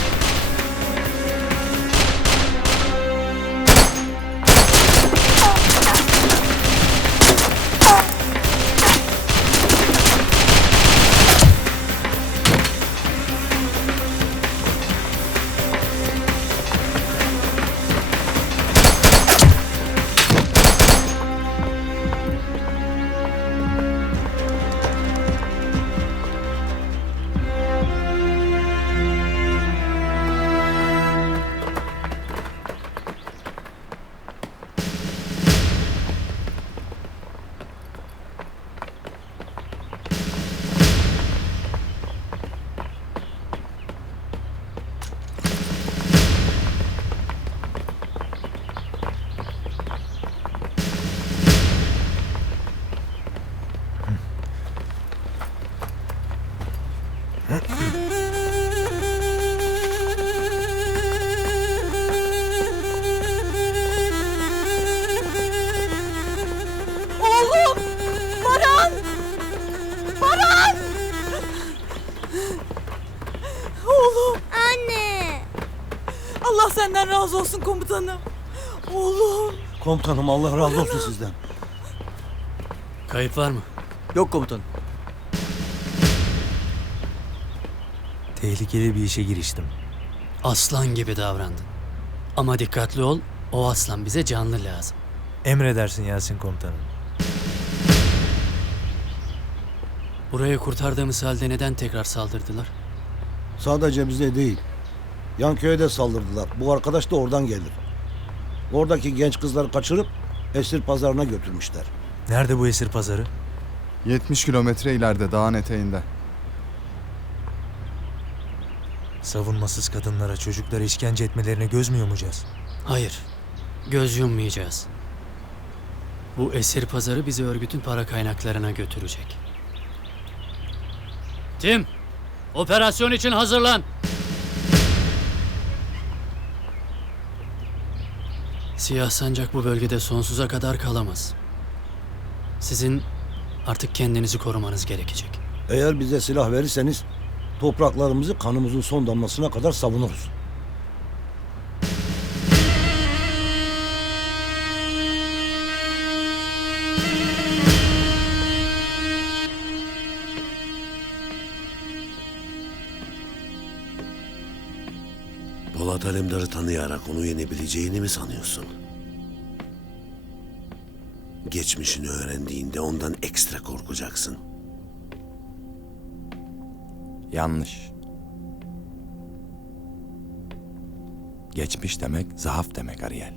Oğlum! Baran! Baran! Oğlum! Anne! Allah senden razı olsun komutanım. Oğlum! Komutanım Allah razı olsun sizden. Kayıp var mı? Yok komutanım. Tehlikeli bir işe giriştim. Aslan gibi davrandın. Ama dikkatli ol, o aslan bize canlı lazım. Emredersin Yasin komutanım. Burayı kurtardığımız halde neden tekrar saldırdılar? Sadece bize değil. Yan köye de saldırdılar. Bu arkadaş da oradan gelir. Oradaki genç kızları kaçırıp esir pazarına götürmüşler. Nerede bu esir pazarı? 70 kilometre ileride dağın eteğinde. Savunmasız kadınlara, çocuklara işkence etmelerine göz mü yumacağız? Hayır, göz yummayacağız. Bu esir pazarı bizi örgütün para kaynaklarına götürecek. Tim, operasyon için hazırlan. Siyah sancak bu bölgede sonsuza kadar kalamaz. Sizin artık kendinizi korumanız gerekecek. Eğer bize silah verirseniz topraklarımızı kanımızın son damlasına kadar savunuruz. Polat Alemdar'ı tanıyarak onu yenebileceğini mi sanıyorsun? Geçmişini öğrendiğinde ondan ekstra korkacaksın. Yanlış. Geçmiş demek zaaf demek Ariel.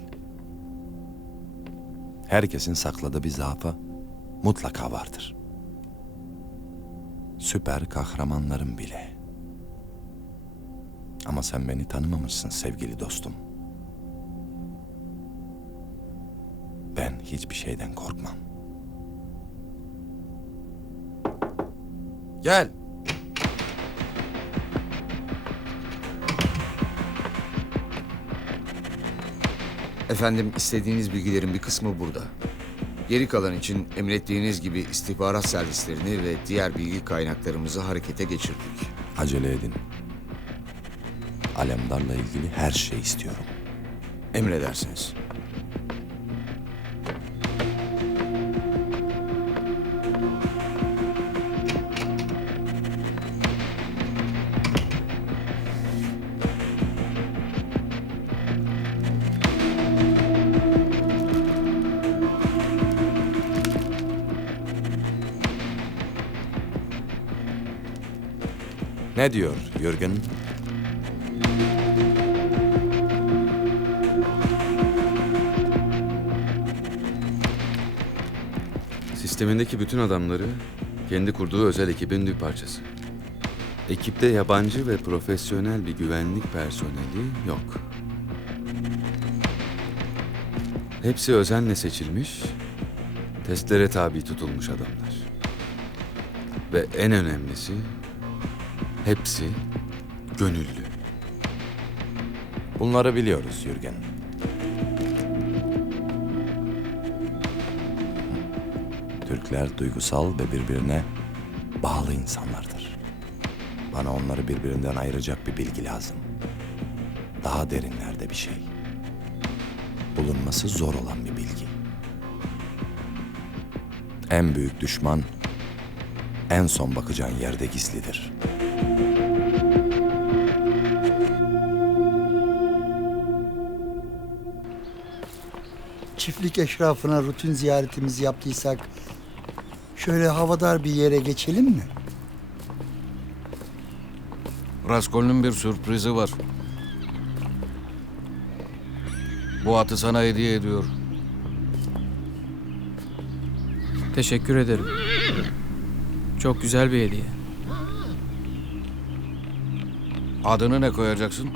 Herkesin sakladığı bir zaafı mutlaka vardır. Süper kahramanların bile. Ama sen beni tanımamışsın sevgili dostum. Ben hiçbir şeyden korkmam. Gel. Efendim, istediğiniz bilgilerin bir kısmı burada. Geri kalan için emrettiğiniz gibi istihbarat servislerini ve diğer bilgi kaynaklarımızı harekete geçirdik. Acele edin. Alemdar'la ilgili her şeyi istiyorum. Emredersiniz. Ne diyor Jürgen? Sistemindeki bütün adamları kendi kurduğu özel ekibin bir parçası. Ekipte yabancı ve profesyonel bir güvenlik personeli yok. Hepsi özenle seçilmiş, testlere tabi tutulmuş adamlar. Ve en önemlisi, hepsi gönüllü. Bunları biliyoruz Jürgen. Türkler duygusal ve birbirine bağlı insanlardır. Bana onları birbirinden ayıracak bir bilgi lazım. Daha derinlerde bir şey. Bulunması zor olan bir bilgi. En büyük düşman en son bakacağın yerde gizlidir. Çiftlik eşrafına rutin ziyaretimizi yaptıysak şöyle havadar bir yere geçelim mi? Raskol'un bir sürprizi var. Bu atı sana hediye ediyor. Teşekkür ederim. Çok güzel bir hediye. Adını ne koyacaksın?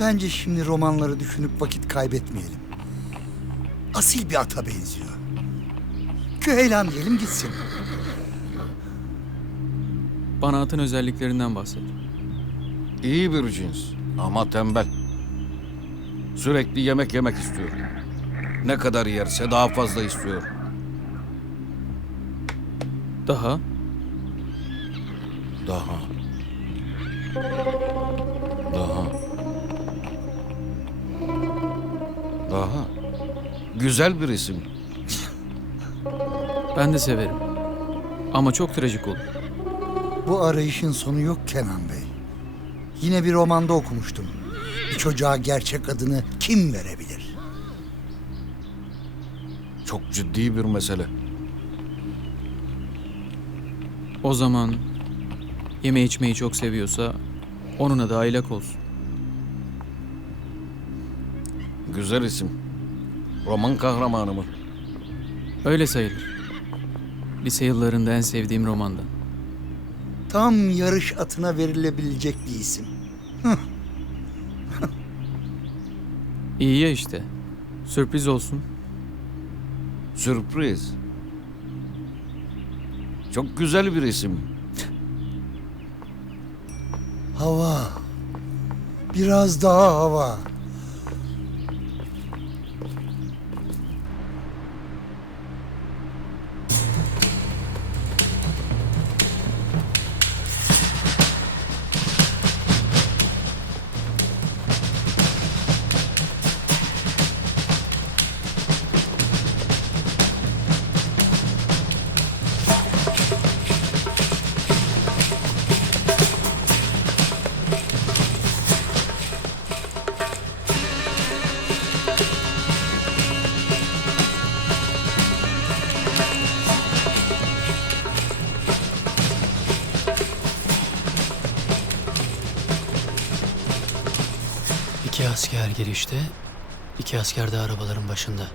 Bence şimdi romanları düşünüp vakit kaybetmeyelim. Asil bir ata benziyor. Küheylan diyelim gitsin. Bana atın özelliklerinden bahset. İyi bir cins ama tembel. Sürekli yemek yemek istiyor. Ne kadar yerse daha fazla istiyor. Daha? Daha. Daha. Daha. Güzel bir isim. Ben de severim. Ama çok trajik olur. Bu arayışın sonu yok Kenan Bey. Yine bir romanda okumuştum. Bir çocuğa gerçek adını kim verebilir? Çok ciddi bir mesele. O zaman yeme içmeyi çok seviyorsa onun adı Aylak olsun. Güzel isim. Roman kahramanı mı? Öyle sayılır. Lise yıllarında en sevdiğim romandan. Tam yarış atına verilebilecek bir isim. İyi ya işte. Sürpriz olsun. Sürpriz. Çok güzel bir isim. Hava. Biraz daha hava. İki asker girişte, iki asker de arabaların başında.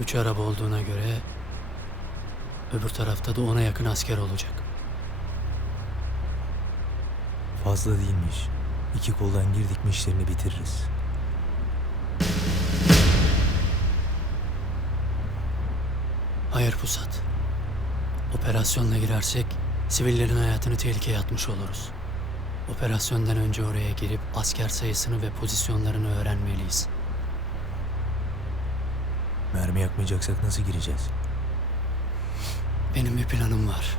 3 araba olduğuna göre öbür tarafta da 10'a yakın asker olacak. Fazla değilmiş. 2 koldan girdik mi işlerini bitiririz. Hayır Pusat. Operasyonla girersek sivillerin hayatını tehlikeye atmış oluruz. Operasyondan önce oraya girip asker sayısını ve pozisyonlarını öğrenmeliyiz. Mermi yakmayacaksak nasıl gireceğiz? Benim bir planım var.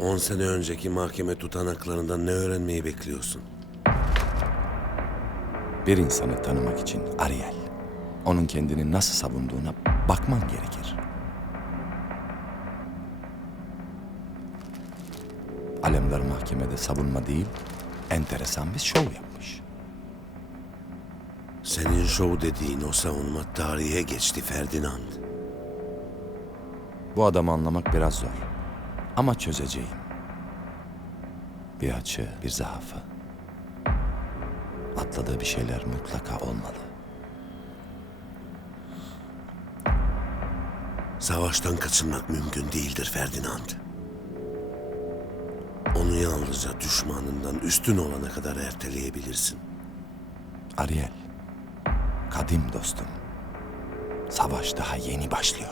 On sene önceki mahkeme tutanaklarından ne öğrenmeyi bekliyorsun? Bir insanı tanımak için Ariel, onun kendini nasıl savunduğuna bakman gerekir. Alemdar mahkemede savunma değil, enteresan bir şov yapmış. Senin şov dediğin o savunma tarihe geçti Ferdinand. Bu adamı anlamak biraz zor. Ama çözeceğim. Bir açı, bir zaafı. Atladığı bir şeyler mutlaka olmalı. Savaştan kaçınmak mümkün değildir Ferdinand. Onu yalnızca düşmanından üstün olana kadar erteleyebilirsin. Ariel, kadim dostum. Savaş daha yeni başlıyor.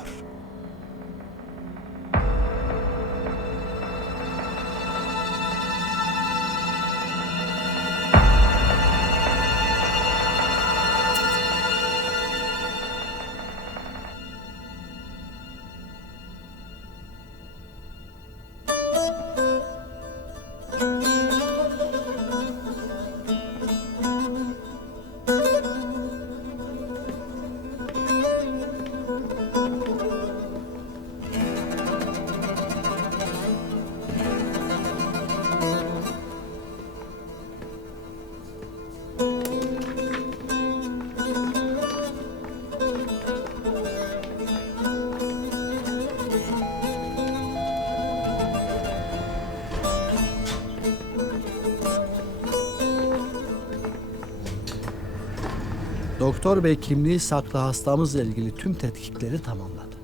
Doktor bey kimliği saklı hastamızla ilgili tüm tetkikleri tamamladı.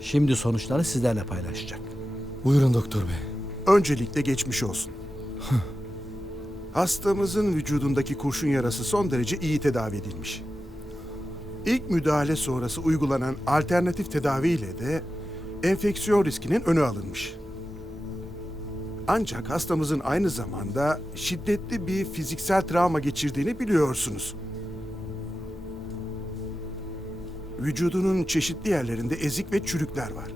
Şimdi sonuçları sizlerle paylaşacak. Buyurun doktor bey. Öncelikle geçmiş olsun. Hastamızın vücudundaki kurşun yarası son derece iyi tedavi edilmiş. İlk müdahale sonrası uygulanan alternatif tedaviyle de enfeksiyon riskinin önü alınmış. Ancak hastamızın aynı zamanda şiddetli bir fiziksel travma geçirdiğini biliyorsunuz. Vücudunun çeşitli yerlerinde ezik ve çürükler var.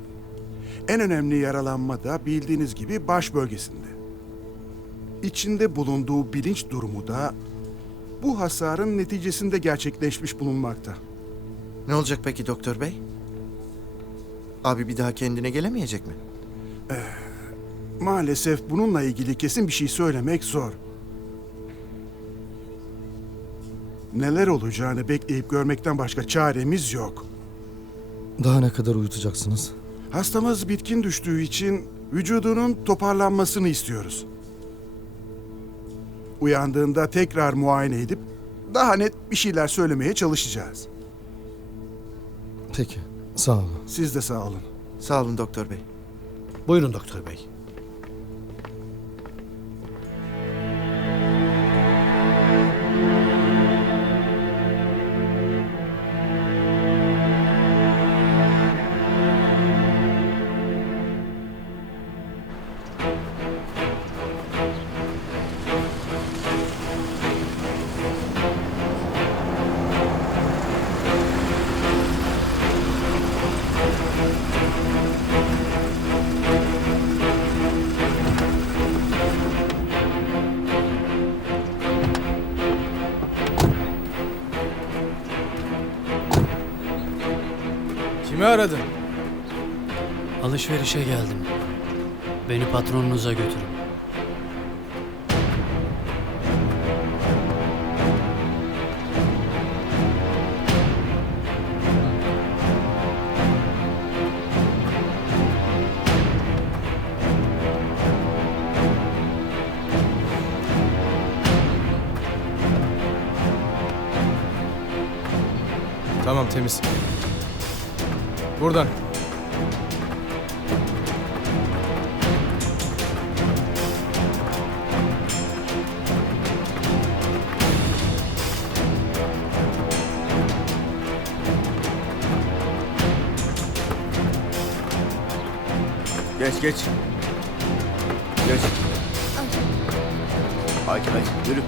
En önemli yaralanma da bildiğiniz gibi baş bölgesinde. İçinde bulunduğu bilinç durumu da bu hasarın neticesinde gerçekleşmiş bulunmakta. Ne olacak peki doktor bey? Abi bir daha kendine gelemeyecek mi? Maalesef bununla ilgili kesin bir şey söylemek zor. Neler olacağını bekleyip görmekten başka çaremiz yok. Daha ne kadar uyutacaksınız? Hastamız bitkin düştüğü için vücudunun toparlanmasını istiyoruz. Uyandığında tekrar muayene edip daha net bir şeyler söylemeye çalışacağız. Peki, sağ olun. Siz de sağ olun. Sağ olun doktor bey. Buyurun doktor bey. Kimi aradın? Alışverişe geldim. Beni patronunuza götürün. Tamam, temiz. Buradan. Geç geç. Geç. Hadi hadi yürü.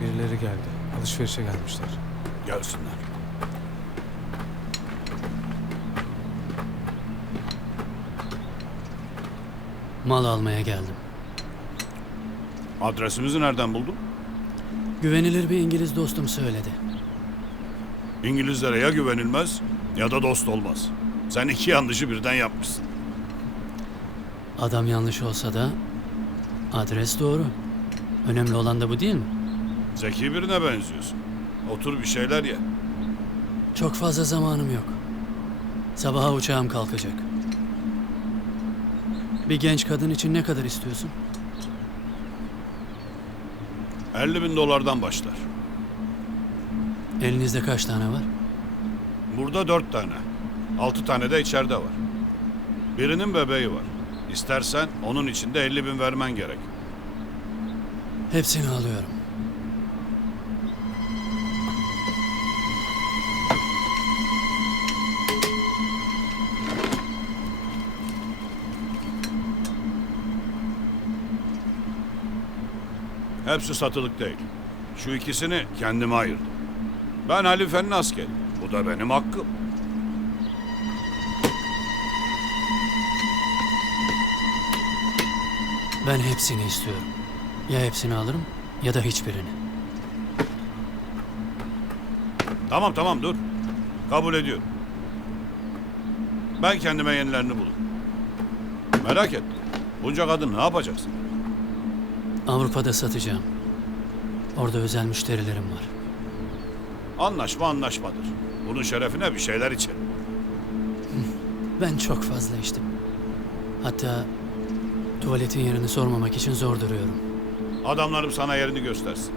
Birileri geldi. Alışverişe gelmişler. Gelsinler. Mal almaya geldim. Adresimizi nereden buldun? Güvenilir bir İngiliz dostum söyledi. İngilizlere ya güvenilmez ya da dost olmaz. Sen iki yanlışı birden yapmışsın. Adam yanlış olsa da adres doğru. Önemli olan da bu değil mi? Zeki birine benziyorsun. Otur bir şeyler ye. Çok fazla zamanım yok. Sabaha uçağım kalkacak. Bir genç kadın için ne kadar istiyorsun? 50.000 dolardan başlar. Elinizde kaç tane var? Burada 4 tane. 6 tane de içeride var. Birinin bebeği var. İstersen onun için de 50.000 vermen gerek. Hepsini alıyorum. Hepsi satılık değil. Şu ikisini kendime ayırdım. Ben halifenin askeri. Bu da benim hakkım. Ben hepsini istiyorum. Ya hepsini alırım ya da hiçbirini. Tamam dur. Kabul ediyorum. Ben kendime yenilerini bulurum. Merak ettim. Bunca kadın ne yapacaksın? Avrupa'da satacağım. Orada özel müşterilerim var. Anlaşma anlaşmadır. Bunun şerefine bir şeyler içelim. Ben çok fazla içtim. Hatta tuvaletin yerini sormamak için zor duruyorum. Adamlarım sana yerini göstersin.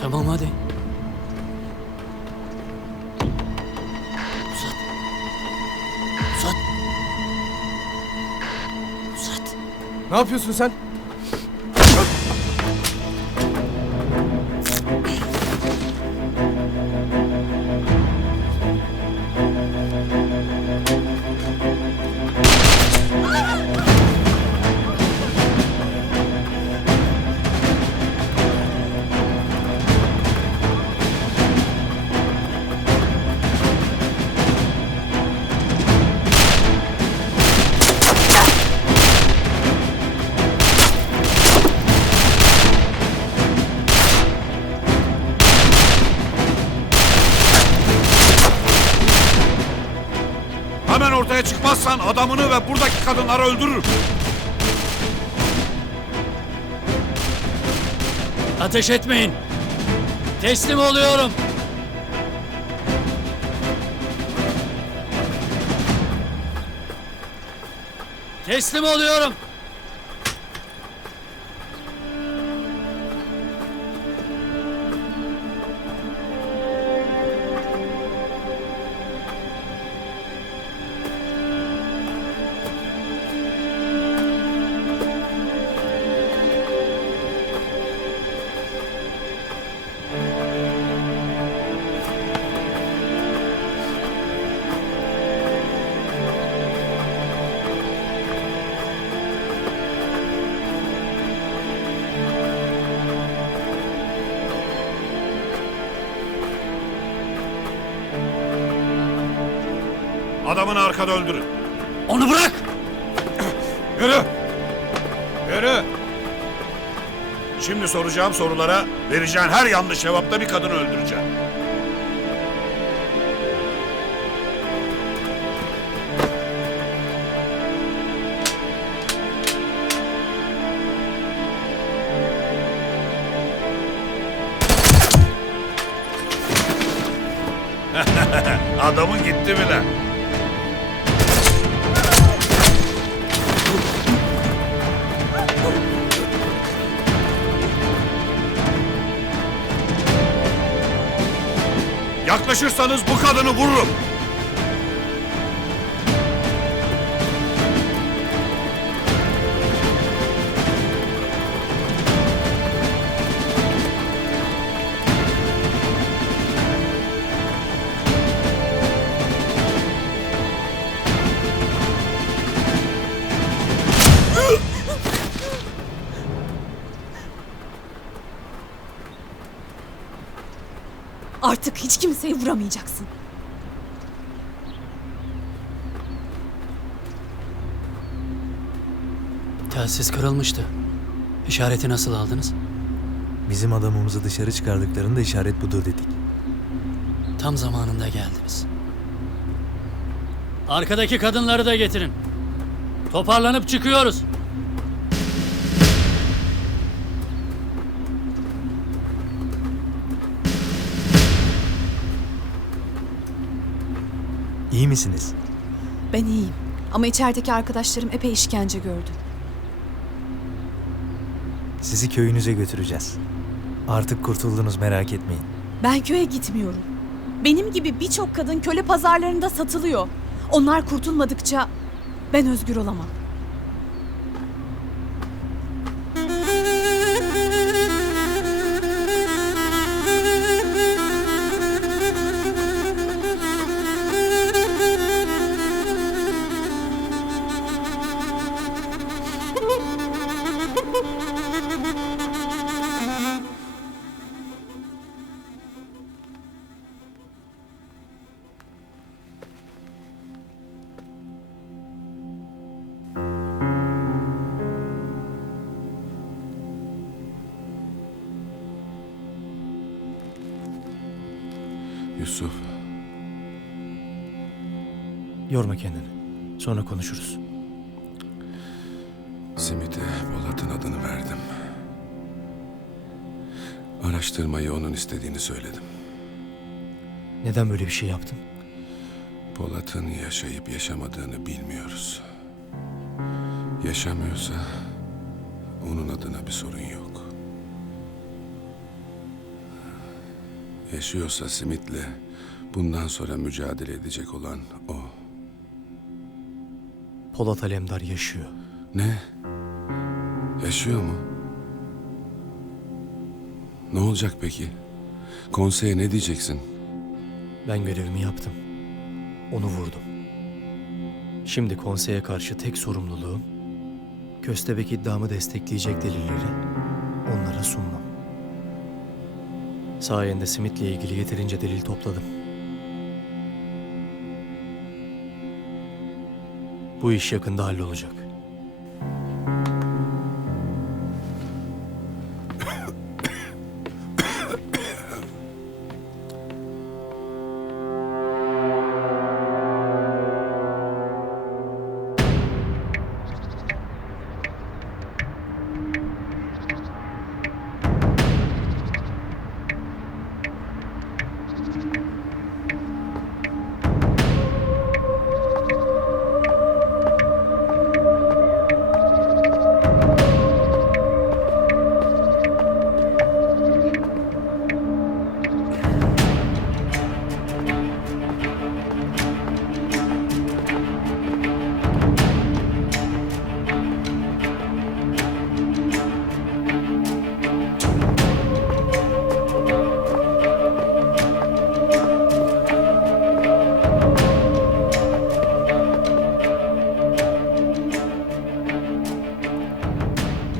Tamam hadi. Uzat. Uzat. Uzat. Ne yapıyorsun sen? Hemen ortaya çıkmazsan adamını ve buradaki kadınları öldürürüm. Ateş etmeyin. Teslim oluyorum. Teslim oluyorum. Adamını arkada öldürün. Onu bırak! Yürü! Yürü! Şimdi soracağım sorulara vereceğin her yanlış cevapta bir kadını öldüreceğim. Adamın gitti bile. Yaklaşırsanız bu kadını vururum. Artık hiç kimseyi vuramayacaksın. Telsiz kırılmıştı. İşareti nasıl aldınız? Bizim adamımızı dışarı çıkardıklarında işaret budur dedik. Tam zamanında geldiniz. Arkadaki kadınları da getirin. Toparlanıp çıkıyoruz. İyi misiniz? Ben iyiyim. Ama içerideki arkadaşlarım epey işkence gördü. Sizi köyünüze götüreceğiz. Artık kurtuldunuz, merak etmeyin. Ben köye gitmiyorum. Benim gibi birçok kadın köle pazarlarında satılıyor. Onlar kurtulmadıkça ben özgür olamam. Yusuf, Yorma kendini. Sonra konuşuruz. Simit'e Polat'ın adını verdim. Araştırmayı onun istediğini söyledim. Neden böyle bir şey yaptın? Polat'ın yaşayıp yaşamadığını bilmiyoruz. Yaşamıyorsa onun adına bir sorun yok. Yaşıyorsa Simit'le bundan sonra mücadele edecek olan o. Polat Alemdar yaşıyor. Ne? Yaşıyor mu? Ne olacak peki? Konseye ne diyeceksin? Ben görevimi yaptım. Onu vurdum. Şimdi konseye karşı tek sorumluluğum köstebek iddiamı destekleyecek delilleri onlara sunmam. Sayende Smith'le ilgili yeterince delil topladım. Bu iş yakında hallolacak.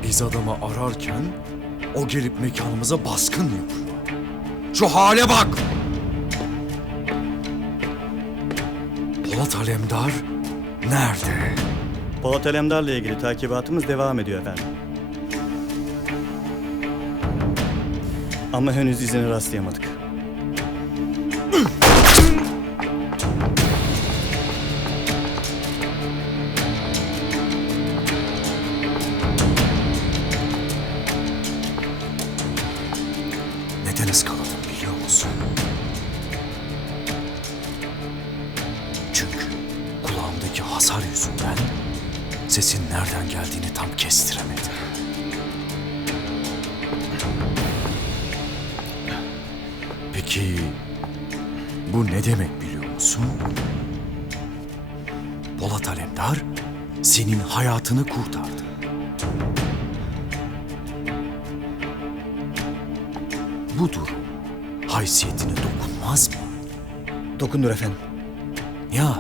Biz adamı ararken o gelip mekanımıza baskın yapıyor. Şu hale bak! Polat Alemdar nerede? Polat Alemdar'la ilgili takibatımız devam ediyor efendim. Ama henüz izine rastlayamadık. Neden ıskaladım biliyor musun? Çünkü kulağımdaki hasar yüzünden sesin nereden geldiğini tam kestiremedim. Peki Bu ne demek biliyor musun? Polat Alemdar senin hayatını kurtardı. Bu durum haysiyetine dokunmaz mı? Dokundur efendim. Ya.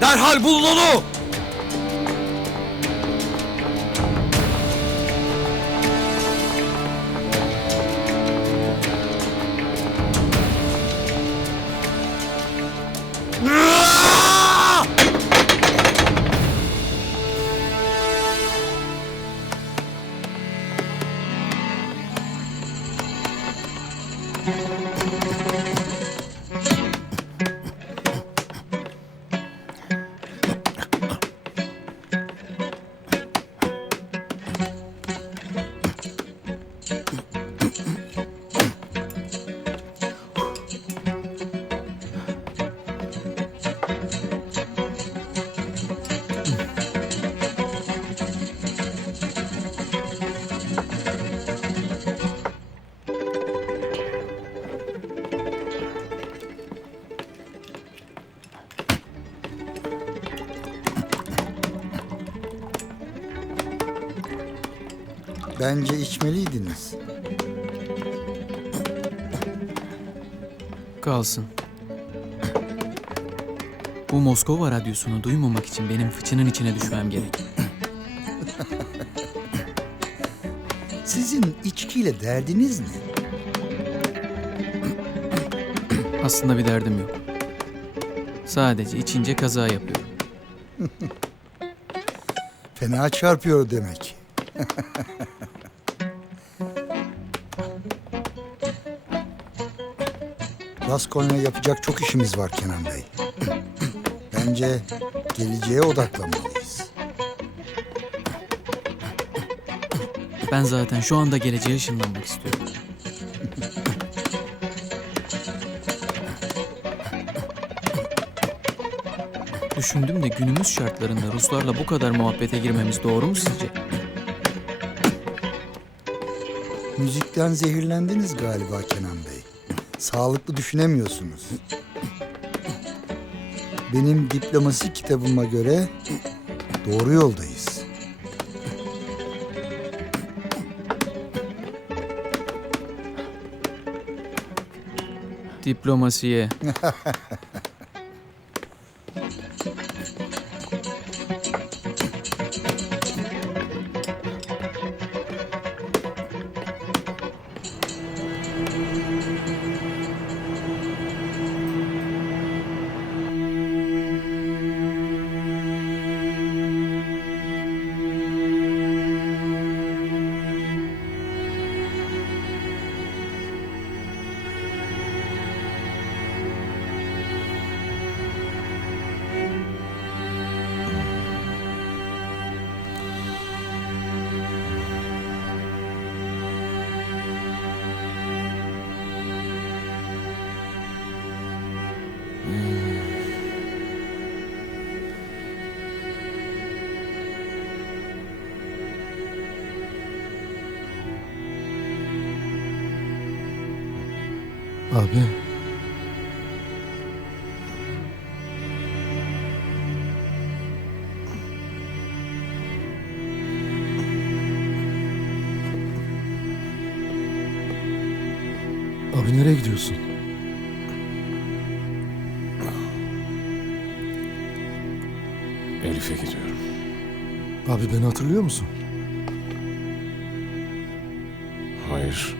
Derhal bulun onu! Bence içmeliydiniz. Kalsın. Bu Moskova radyosunu duymamak için benim fıçının içine düşmem gerek. Sizin içkiyle derdiniz ne? Aslında bir derdim yok. Sadece içince kaza yapıyorum. Fena çarpıyor demek. Raskolnik'le yapacak çok işimiz var Kenan Bey. Bence geleceğe odaklanmalıyız. Ben zaten şu anda geleceğe ışınlanmak istiyorum. Düşündüm de günümüz şartlarında Ruslarla bu kadar muhabbete girmemiz doğru mu sizce? Müzikten zehirlendiniz galiba Kenan Bey. Sağlıklı düşünemiyorsunuz. Benim diplomasi kitabıma göre doğru yoldayız. Diplomasiye. Abi. Abi nereye gidiyorsun? Elif'e gidiyorum. Abi beni hatırlıyor musun? Hayır.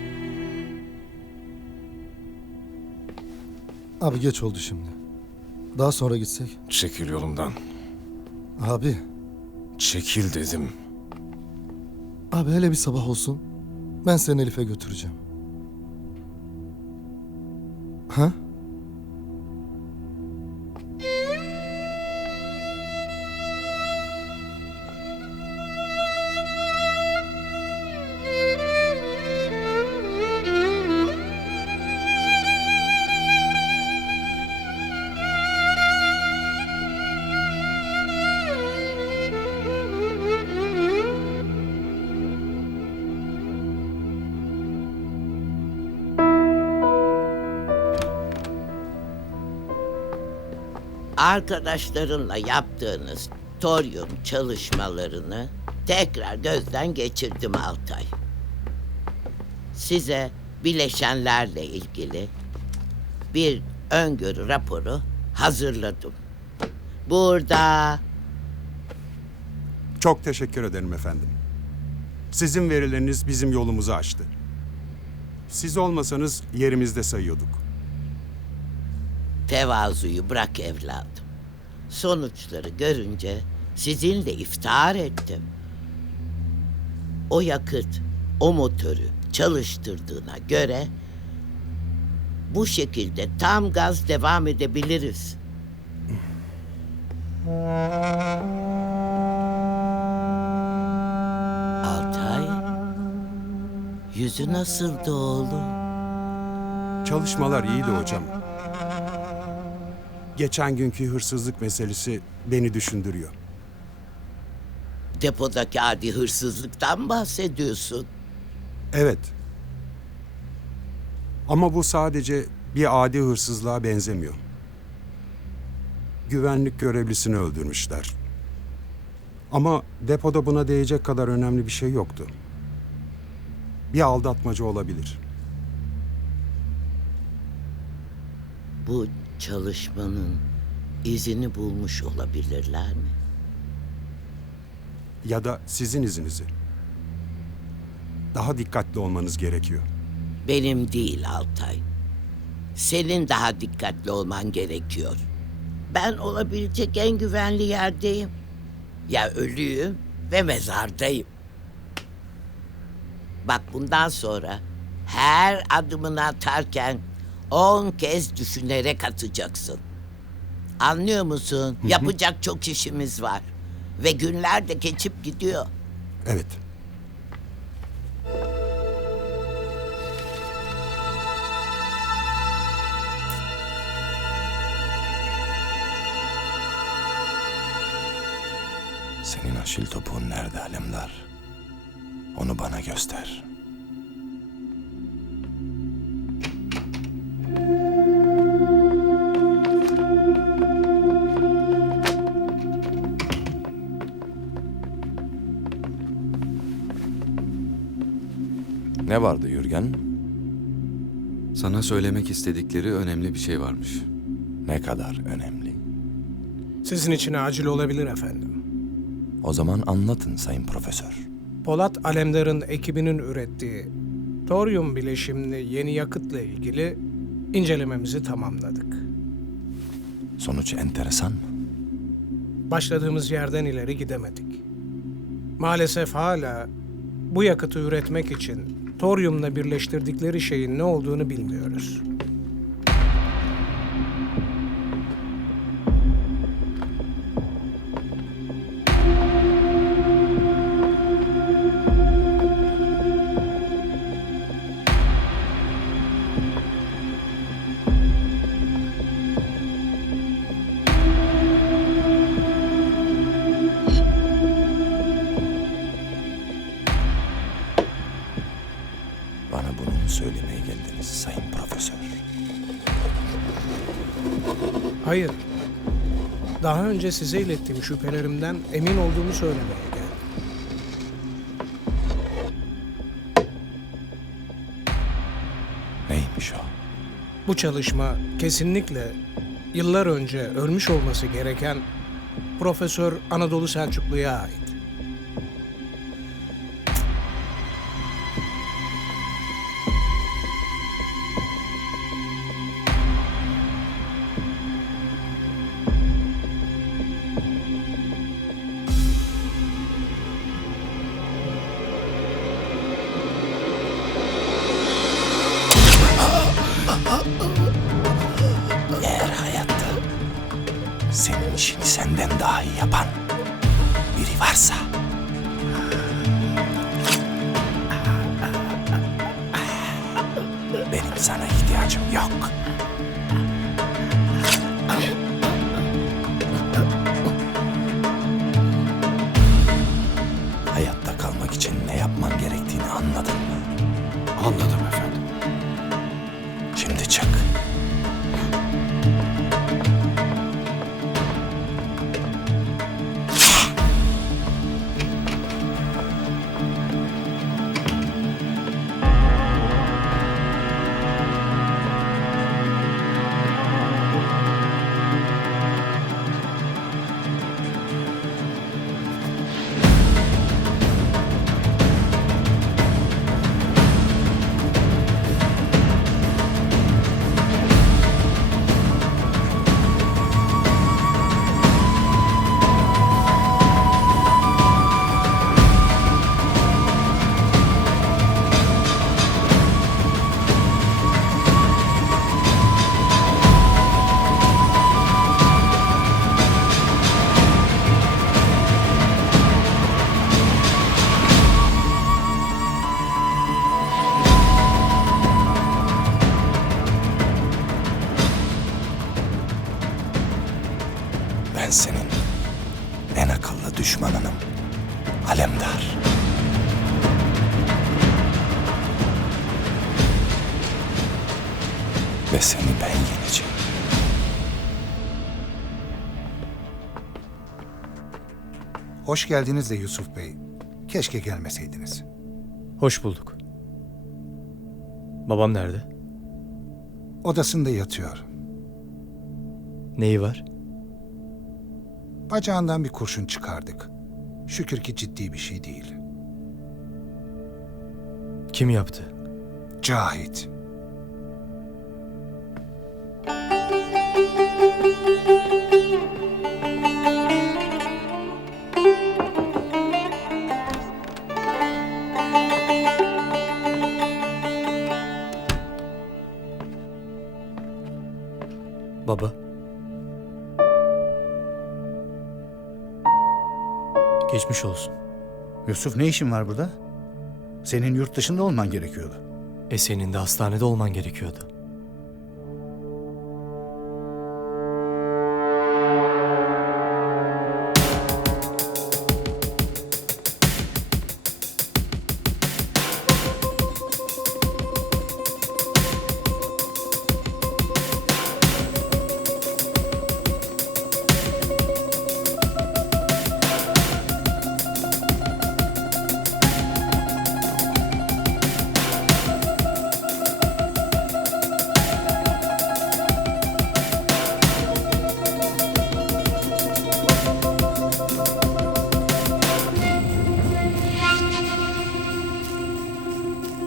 Abi geç oldu şimdi. Daha sonra gitsek. Çekil yolumdan. Abi. Çekil dedim. Abi hele bir sabah olsun. Ben seni Elif'e götüreceğim. Ha? Arkadaşlarınla yaptığınız toryum çalışmalarını tekrar gözden geçirdim Altay. Size bileşenlerle ilgili bir öngörü raporu hazırladım. Burada Çok teşekkür ederim efendim. Sizin verileriniz bizim yolumuzu açtı. Siz olmasanız yerimizde sayıyorduk. tevazuyu bırak evladım. Sonuçları görünce sizinle iftihar ettim. O yakıt, o motoru çalıştırdığına göre bu şekilde tam gaz devam edebiliriz. Altay, yüzü nasıldı oğlum? Çalışmalar iyiydi hocam. Geçen günkü hırsızlık meselesi beni düşündürüyor. Depodaki adi hırsızlıktan bahsediyorsun. Evet. Ama bu sadece bir adi hırsızlığa benzemiyor. Güvenlik görevlisini öldürmüşler. Ama depoda buna değecek kadar önemli bir şey yoktu. Bir aldatmaca olabilir. Bu çalışmanın izini bulmuş olabilirler mi? Ya da sizin izinizi. Daha dikkatli olmanız gerekiyor. Benim değil Altay. Senin daha dikkatli olman gerekiyor. Ben olabilecek en güvenli yerdeyim. Ya ölüyüm ve mezardayım. Bak bundan sonra her adımını atarken 10 kez düşünerek atacaksın. Anlıyor musun? Yapacak çok işimiz var. Ve günler de geçip gidiyor. Evet. Senin aşil topuğun nerede Alemdar? Onu bana göster. Ne vardı Yürgen? Sana söylemek istedikleri önemli bir şey varmış. Ne kadar önemli? Sizin için acil olabilir efendim. O zaman anlatın Sayın Profesör. Polat Alemdar'ın ekibinin ürettiği toryum bileşimli yeni yakıtla ilgili incelememizi tamamladık. Sonuç enteresan mı? Başladığımız yerden ileri gidemedik. Maalesef hala bu yakıtı üretmek için toryumla birleştirdikleri şeyin ne olduğunu bilmiyoruz. Bana bunu mu söylemeye geldiniz Sayın Profesör? Hayır. Daha önce size ilettiğim şüphelerimden emin olduğumu söylemeye geldim. Neymiş o? Bu çalışma kesinlikle yıllar önce ölmüş olması gereken Profesör Anadolu Selçuklu'ya ait. Eğer hayatta senin işini senden daha iyi yapan biri varsa benim sana ihtiyacım yok. Hayatta kalmak için ne yapman gerektiğini anladın mı? Anladım efendim. Şimdi çık. düşmanınım. Alemdar. Ve seni ben yeneceğim. Hoş geldiniz de Yusuf Bey. Keşke gelmeseydiniz. Hoş bulduk. Babam nerede? Odasında yatıyor. Neyi var? Bacağından bir kurşun çıkardık. Şükür ki ciddi bir şey değil. Kim yaptı? Cahit. Baba. Geçmiş olsun. Yusuf, ne işin var burada? Senin yurt dışında olman gerekiyordu. Senin de hastanede olman gerekiyordu.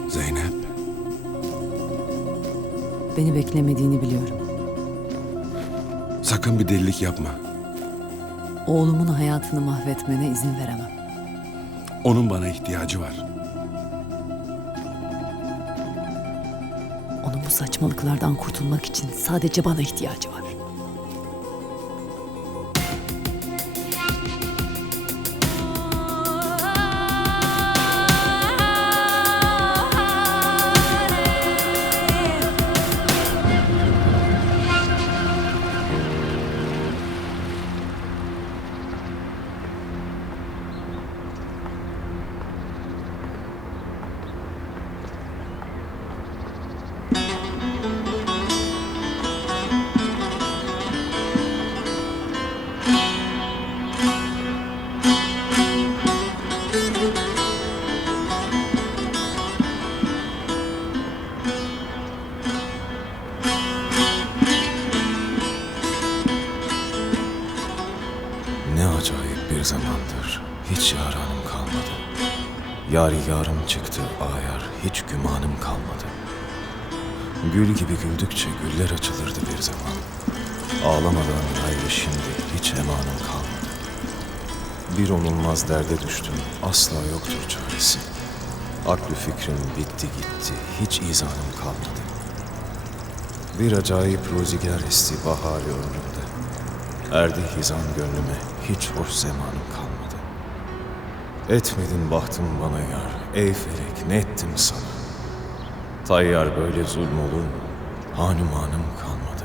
Zeynep. Beni beklemediğini biliyorum. Sakın bir delilik yapma. Oğlumun hayatını mahvetmene izin veremem. Onun bana ihtiyacı var. Onun bu saçmalıklardan kurtulmak için sadece bana ihtiyacı var. Ne acayip bir zamandır. Hiç yaranım kalmadı. Yârigarım çıktı ayar, hiç gümanım kalmadı. Gül gibi güldükçe güller açılırdı bir zaman. Ağlamadan gayrı şimdi hiç emanım kalmadı. Bir onulmaz derde düştüm, asla yoktur çaresi. Aklü fikrim bitti gitti, hiç izanım kalmadı. Bir acayip rüzgar esti bahar ömrümde. Erdi hizan gönlüme, hiç hoş zamanım kalmadı. Etmedin bahtım bana yar, ey felek ne ettim sana? Tayyar böyle zulm olur mu? Hanumanım kalmadı.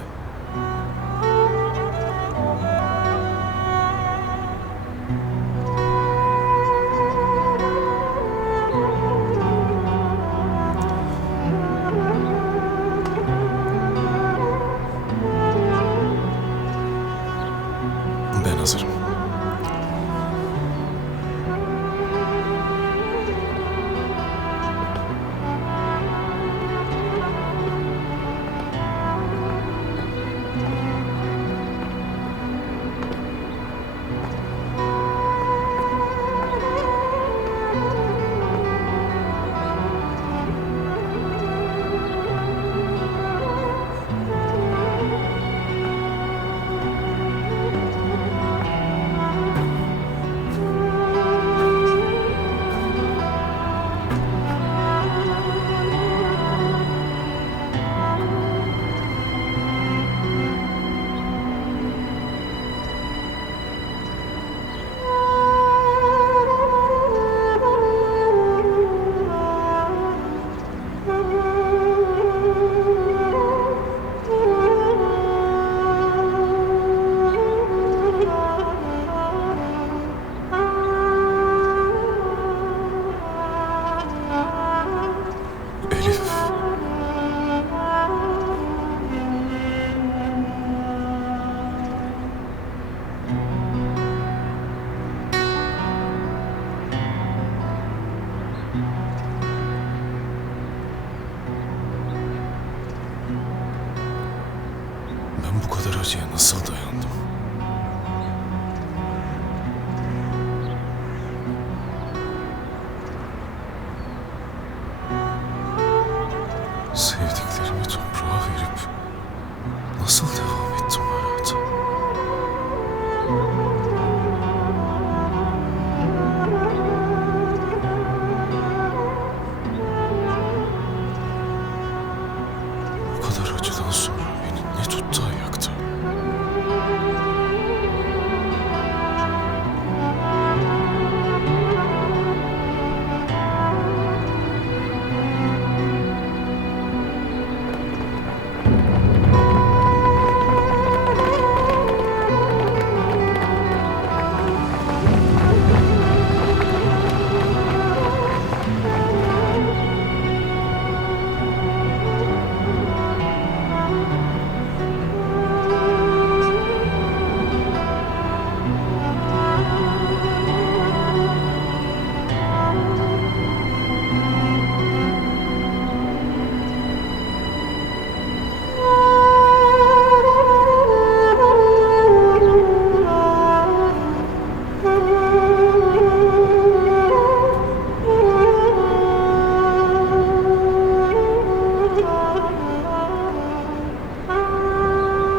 Ben hazırım. acıya nasıl dayandım? Sevdiklerimi toprağa verip nasıl devam ettim hayata? Bu kadar acıdan sonra beni ne tuttu ayakta?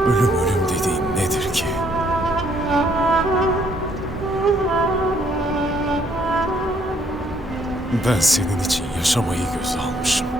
Ölüm dediğin nedir ki? Ben senin için yaşamayı göze almışım.